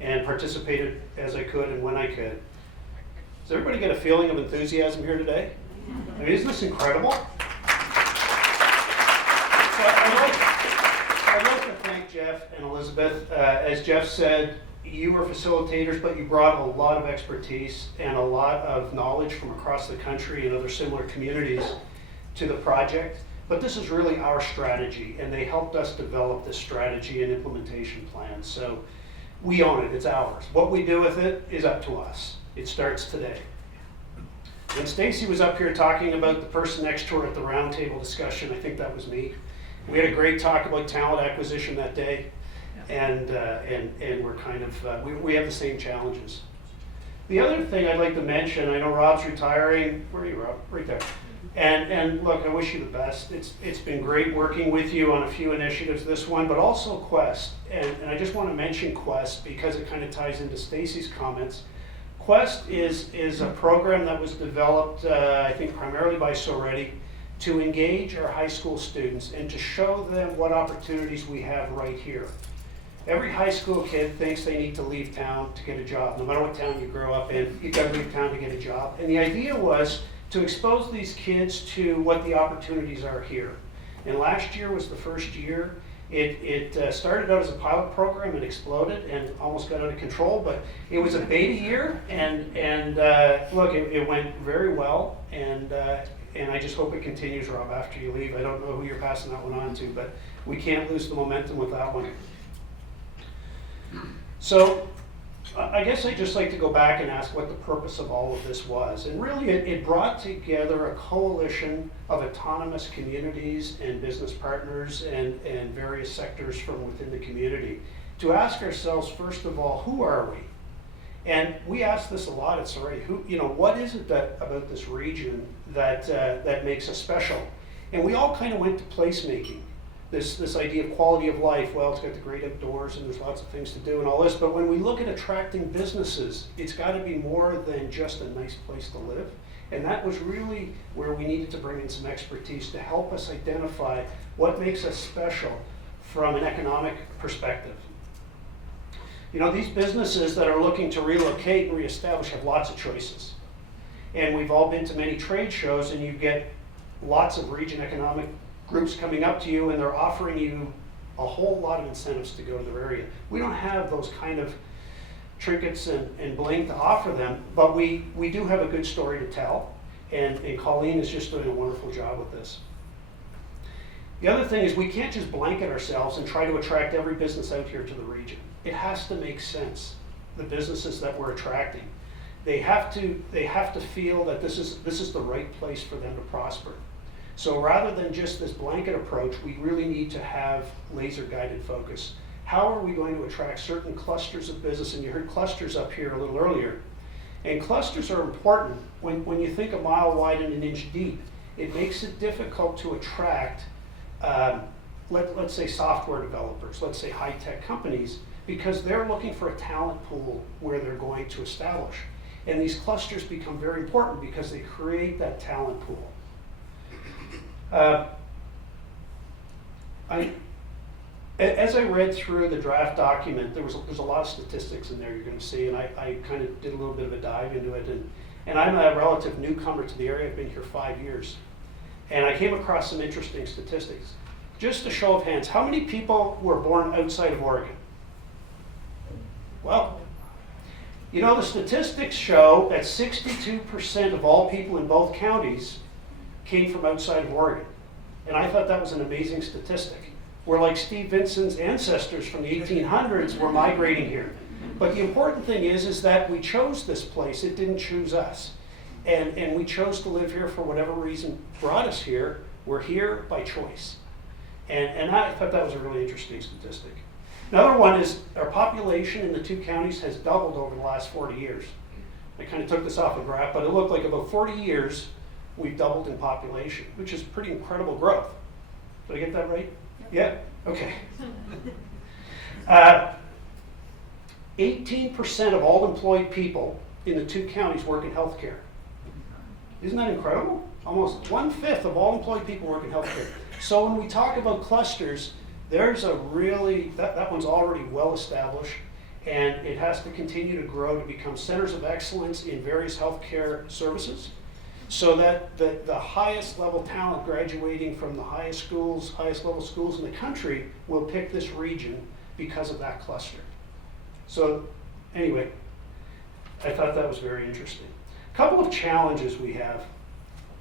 and participated as I could and when I could. Does everybody get a feeling of enthusiasm here today? I mean, isn't this incredible? So I'd like to thank Jeff and Elizabeth. As Jeff said, you were facilitators, but you brought a lot of expertise and a lot of knowledge from across the country and other similar communities to the project. But this is really our strategy, and they helped us develop this strategy and implementation plan. So we own it, it's ours. What we do with it is up to us. It starts today. When Stacy was up here talking about the person next to her at the roundtable discussion, I think that was me. We had a great talk about talent acquisition that day, and we're kind of, we have the same challenges. The other thing I'd like to mention, I know Rob's retiring. Where are you, Rob? Right there. And look, I wish you the best. It's been great working with you on a few initiatives, this one, but also Quest. And I just want to mention Quest because it kind of ties into Stacy's comments. Quest is a program that was developed, I think, primarily by SOREDI to engage our high school students and to show them what opportunities we have right here. Every high school kid thinks they need to leave town to get a job. No matter what town you grow up in, you've got to leave town to get a job. And the idea was to expose these kids to what the opportunities are here. And last year was the first year. It started out as a pilot program and exploded and almost got out of control, but it was a beta year, and look, it went very well, and I just hope it continues, Rob, after you leave. I don't know who you're passing that one on to, but we can't lose the momentum with that one. So I guess I'd just like to go back and ask what the purpose of all of this was. And really it brought together a coalition of autonomous communities and business partners and various sectors from within the community to ask ourselves, first of all, who are we? And we ask this a lot at SOREDI. What is it about this region that makes us special? And we all kind of went to placemaking. This idea of quality of life, well, it's got the great outdoors and there's lots of things to do and all this, but when we look at attracting businesses, it's got to be more than just a nice place to live. And that was really where we needed to bring in some expertise to help us identify what makes us special from an economic perspective. These businesses that are looking to relocate and reestablish have lots of choices. And we've all been to many trade shows, and you get lots of region economic groups coming up to you, and they're offering you a whole lot of incentives to go to their area. We don't have those kind of trinkets and bling to offer them, but we do have a good story to tell, and Colleen is just doing a wonderful job with this. The other thing is we can't just blanket ourselves and try to attract every business out here to the region. It has to make sense, the businesses that we're attracting. They have to feel that this is the right place for them to prosper. So rather than just this blanket approach, we really need to have laser-guided focus. How are we going to attract certain clusters of business? And you heard clusters up here a little earlier. And clusters are important. When you think a mile wide and an inch deep, it makes it difficult to attract, let's say software developers, let's say high-tech companies, because they're looking for a talent pool where they're going to establish. And these clusters become very important because they create that talent pool. As I read through the draft document, there's a lot of statistics in there you're going to see, and I kind of did a little bit of a dive into it. And I'm a relative newcomer to the area. I've been here 5 years. And I came across some interesting statistics. Just a show of hands, how many people were born outside of Oregon? Well, the statistics show that 62% of all people in both counties came from outside of Oregon. And I thought that was an amazing statistic. Where like Steve Vincent's ancestors from the 1800s were migrating here. But the important thing is that we chose this place, it didn't choose us. And we chose to live here for whatever reason brought us here. We're here by choice. And I thought that was a really interesting statistic. Another one is our population in the two counties has doubled over the last 40 years. I kind of took this off a graph, but it looked like about 40 years we've doubled in population, which is pretty incredible growth. Did I get that right? Yeah? Okay. 18% of all employed people in the two counties work in healthcare. Isn't that incredible? Almost 1/5 of all employed people work in healthcare. So when we talk about clusters, there's a really, that one's already well established, and it has to continue to grow to become centers of excellence in various healthcare services, so that the highest level talent graduating from the highest level schools in the country will pick this region because of that cluster. So anyway, I thought that was very interesting. A couple of challenges we have.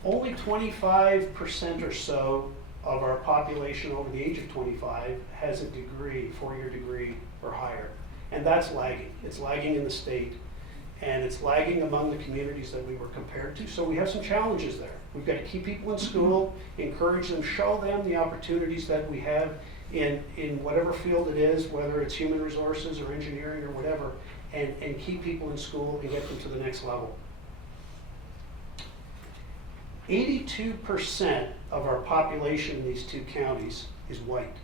Only 25% or so of our population over the age of 25 has a degree, 4-year degree or higher. And that's lagging. It's lagging in the state. And it's lagging among the communities that we were compared to. So we have some challenges there. We've got to keep people in school, encourage them, show them the opportunities that we have in whatever field it is, whether it's human resources or engineering or whatever, and keep people in school and get them to the next level. 82% of our population in these two counties is white.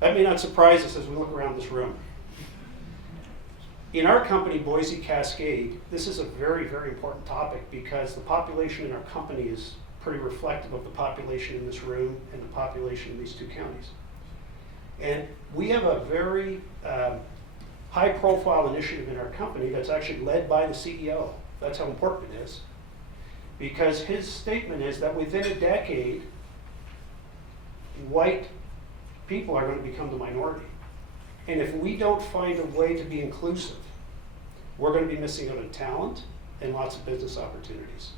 That may not surprise us as we look around this room. In our company, Boise Cascade, this is a very, very important topic because the population in our company is pretty reflective of the population in this room and the population in these two counties. And we have a very high-profile initiative in our company that's actually led by the CEO. That's how important it is. Because his statement is that within a decade, white people are going to become the minority. And if we don't find a way to be inclusive, we're going to be missing out on talent and lots of business opportunities.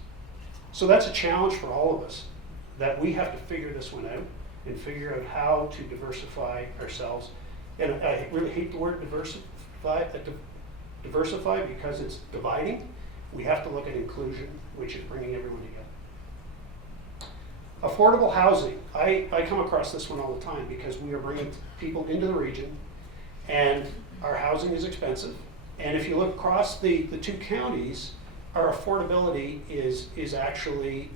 So that's a challenge for all of us, that we have to figure this one out and figure out how to diversify ourselves. And I really hate the word diversify because it's dividing. We have to look at inclusion, which is bringing everyone together. Affordable housing. I come across this one all the time because we are bringing people into the region and our housing is expensive. And if you look across the two counties, our affordability is actually,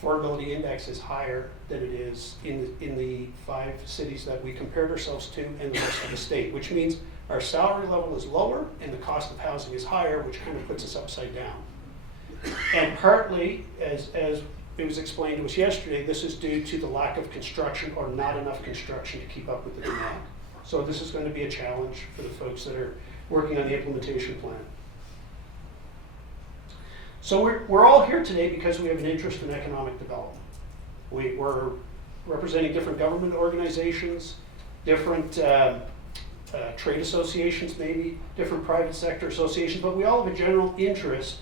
affordability index is higher than it is in the 5 cities that we compared ourselves to and the rest of the state, which means our salary level is lower and the cost of housing is higher, which kind of puts us upside down. And partly, as it was explained to us yesterday, this is due to the lack of construction or not enough construction to keep up with the demand. So this is going to be a challenge for the folks that are working on the implementation plan. So we're all here today because we have an interest in economic development. We're representing different government organizations, different trade associations maybe, different private sector associations, but we all have a general interest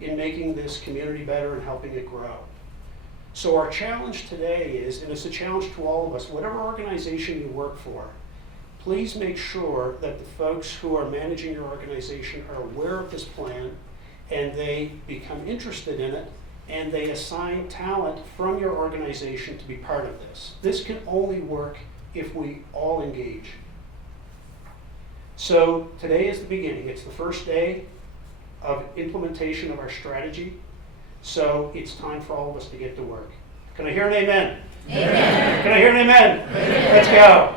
in making this community better and helping it grow. So our challenge today is, and it's a challenge to all of us, whatever organization you work for, please make sure that the folks who are managing your organization are aware of this plan and they become interested in it and they assign talent from your organization to be part of this. This can only work if we all engage. So today is the beginning. It's the first day of implementation of our strategy. So it's time for all of us to get to work. Can I hear an amen? Amen. Can I hear an amen? Amen. Let's go.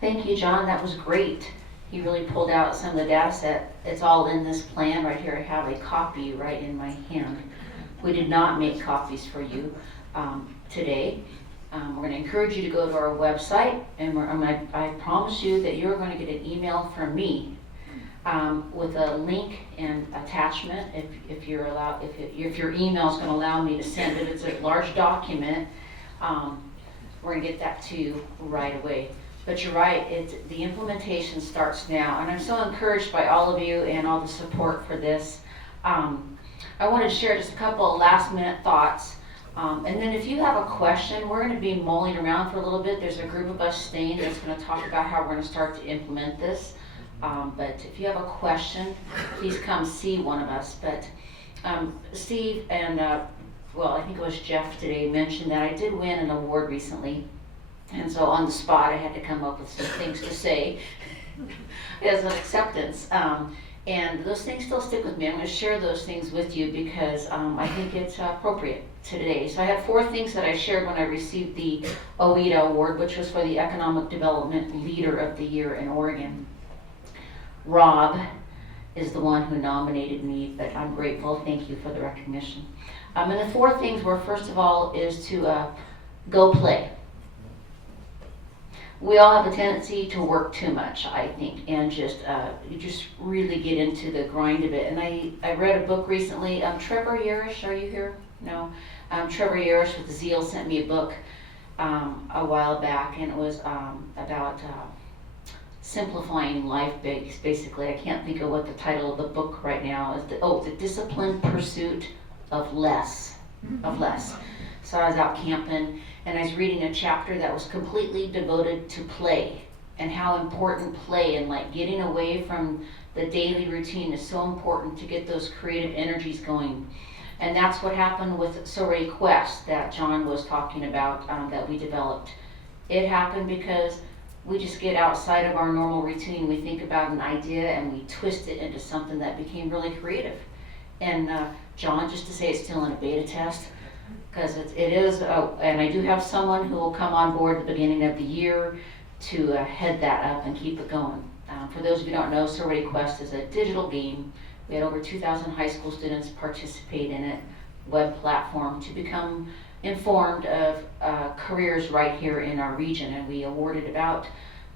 Thank you, John. That was great. He really pulled out some of the data set. It's all in this plan right here. I have a copy right in my hand. We did not make copies for you today. We're going to encourage you to go to our website, and I promise you that you're going to get an email from me with a link and attachment. If your email is going to allow me to send it, it's a large document. We're going to get that to you right away. But you're right, the implementation starts now, and I'm so encouraged by all of you and all the support for this. I wanted to share just a couple of last-minute thoughts. And then if you have a question, we're going to be mulling around for a little bit. There's a group of us staying that's going to talk about how we're going to start to implement this. But if you have a question, please come see one of us. But Steve and, well, I think it was Jeff today mentioned that I did win an award recently. And so on the spot, I had to come up with some things to say as an acceptance. And those things still stick with me. I'm going to share those things with you because I think it's appropriate today. So I have 4 things that I shared when I received the OEDA award, which was for the Economic Development Leader of the Year in Oregon. Rob is the one who nominated me, but I'm grateful. Thank you for the recognition. And the 4 things were, first of all, is to go play. We all have a tendency to work too much, I think, and just really get into the grind of it. And I read a book recently. Trevor Yarish, are you here? No. Trevor Yarish with Zeal sent me a book a while back, and it was about simplifying life. Basically, I can't think of what the title of the book right now is. The Disciplined Pursuit of Less. So I was out camping, and I was reading a chapter that was completely devoted to play and how important play and like getting away from the daily routine is so important to get those creative energies going. And that's what happened with SOREDI Quest that John was talking about that we developed. It happened because we just get outside of our normal routine. We think about an idea and we twist it into something that became really creative. And John, just to say it's still in a beta test, because it is, and I do have someone who will come on board at the beginning of the year to head that up and keep it going. For those of you who don't know, SOREDI Quest is a digital game We had over 2,000 high school students participate in it, web platform, to become informed of careers right here in our region. And we awarded about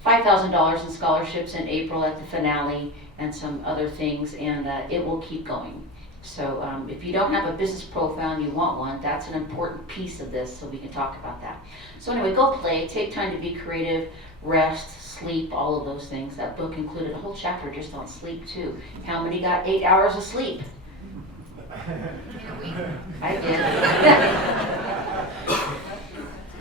$5,000 in scholarships in April at the finale and some other things, and it will keep going. So if you don't have a business profile and you want one, that's an important piece of this, so we can talk about that. So anyway, go play, take time to be creative, rest, sleep, all of those things. That book included a whole chapter just on sleep too. How many got 8 hours of sleep? I did.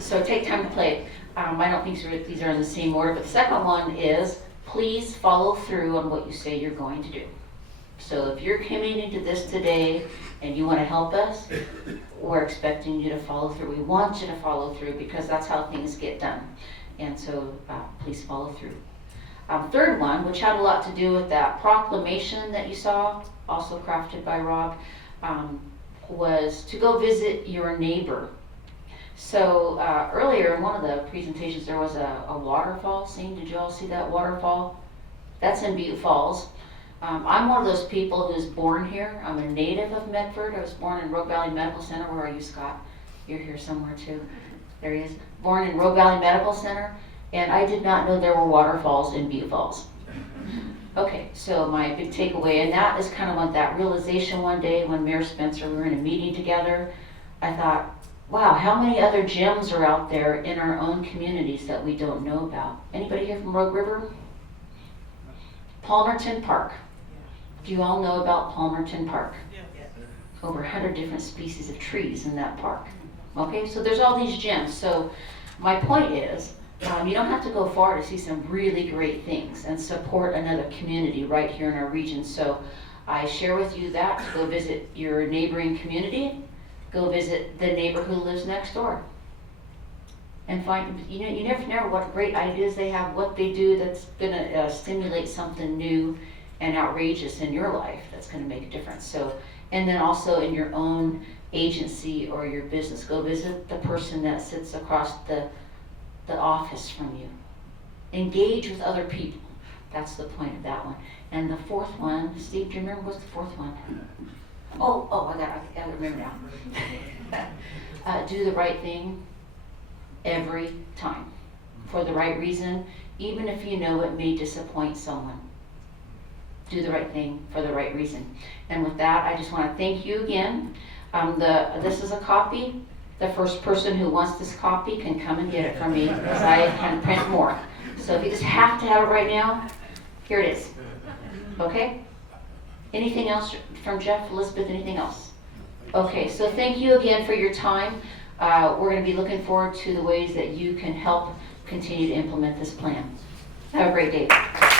So take time to play. I don't think these are in the same order, but the second one is please follow through on what you say you're going to do. So if you're committing to this today and you want to help us, we're expecting you to follow through. We want you to follow through because that's how things get done. And so please follow through. Third one, which had a lot to do with that proclamation that you saw, also crafted by Rob, was to go visit your neighbor. So earlier in one of the presentations there was a waterfall scene. Did you all see that waterfall? That's in Butte Falls. I'm one of those people who's born here. I'm a native of Medford. I was born in Rogue Valley Medical Center. Where are you, Scott? You're here somewhere too. There he is. Born in Rogue Valley Medical Center, and I did not know there were waterfalls in Butte Falls. Okay, so my big takeaway, and that is kind of what that realization one day when Mayor Spencer, we were in a meeting together, I thought, wow, how many other gems are out there in our own communities that we don't know about? Anybody here from Rogue River? Palmerton Park. Do you all know about Palmerton Park? Over 100 different species of trees in that park. Okay, so there's all these gems. So my point is, you don't have to go far to see some really great things and support another community right here in our region. So I share with you that to go visit your neighboring community, go visit the neighbor who lives next door. And find, you never know what great ideas they have, what they do that's gonna stimulate something new and outrageous in your life that's gonna make a difference. So, and then also in your own agency or your business, go visit the person that sits across the office from you. Engage with other people. That's the point of that one. And the fourth one, Steve, do you remember what's the fourth one? I remember now. Do the right thing every time for the right reason, even if you know it may disappoint someone. Do the right thing for the right reason. And with that, I just want to thank you again. This is a copy. The first person who wants this copy can come and get it from me because I can print more. So if you just have to have it right now, here it is. Okay? Anything else from Jeff, Elizabeth, anything else? Okay, so thank you again for your time. We're going to be looking forward to the ways that you can help continue to implement this plan. Have a great day.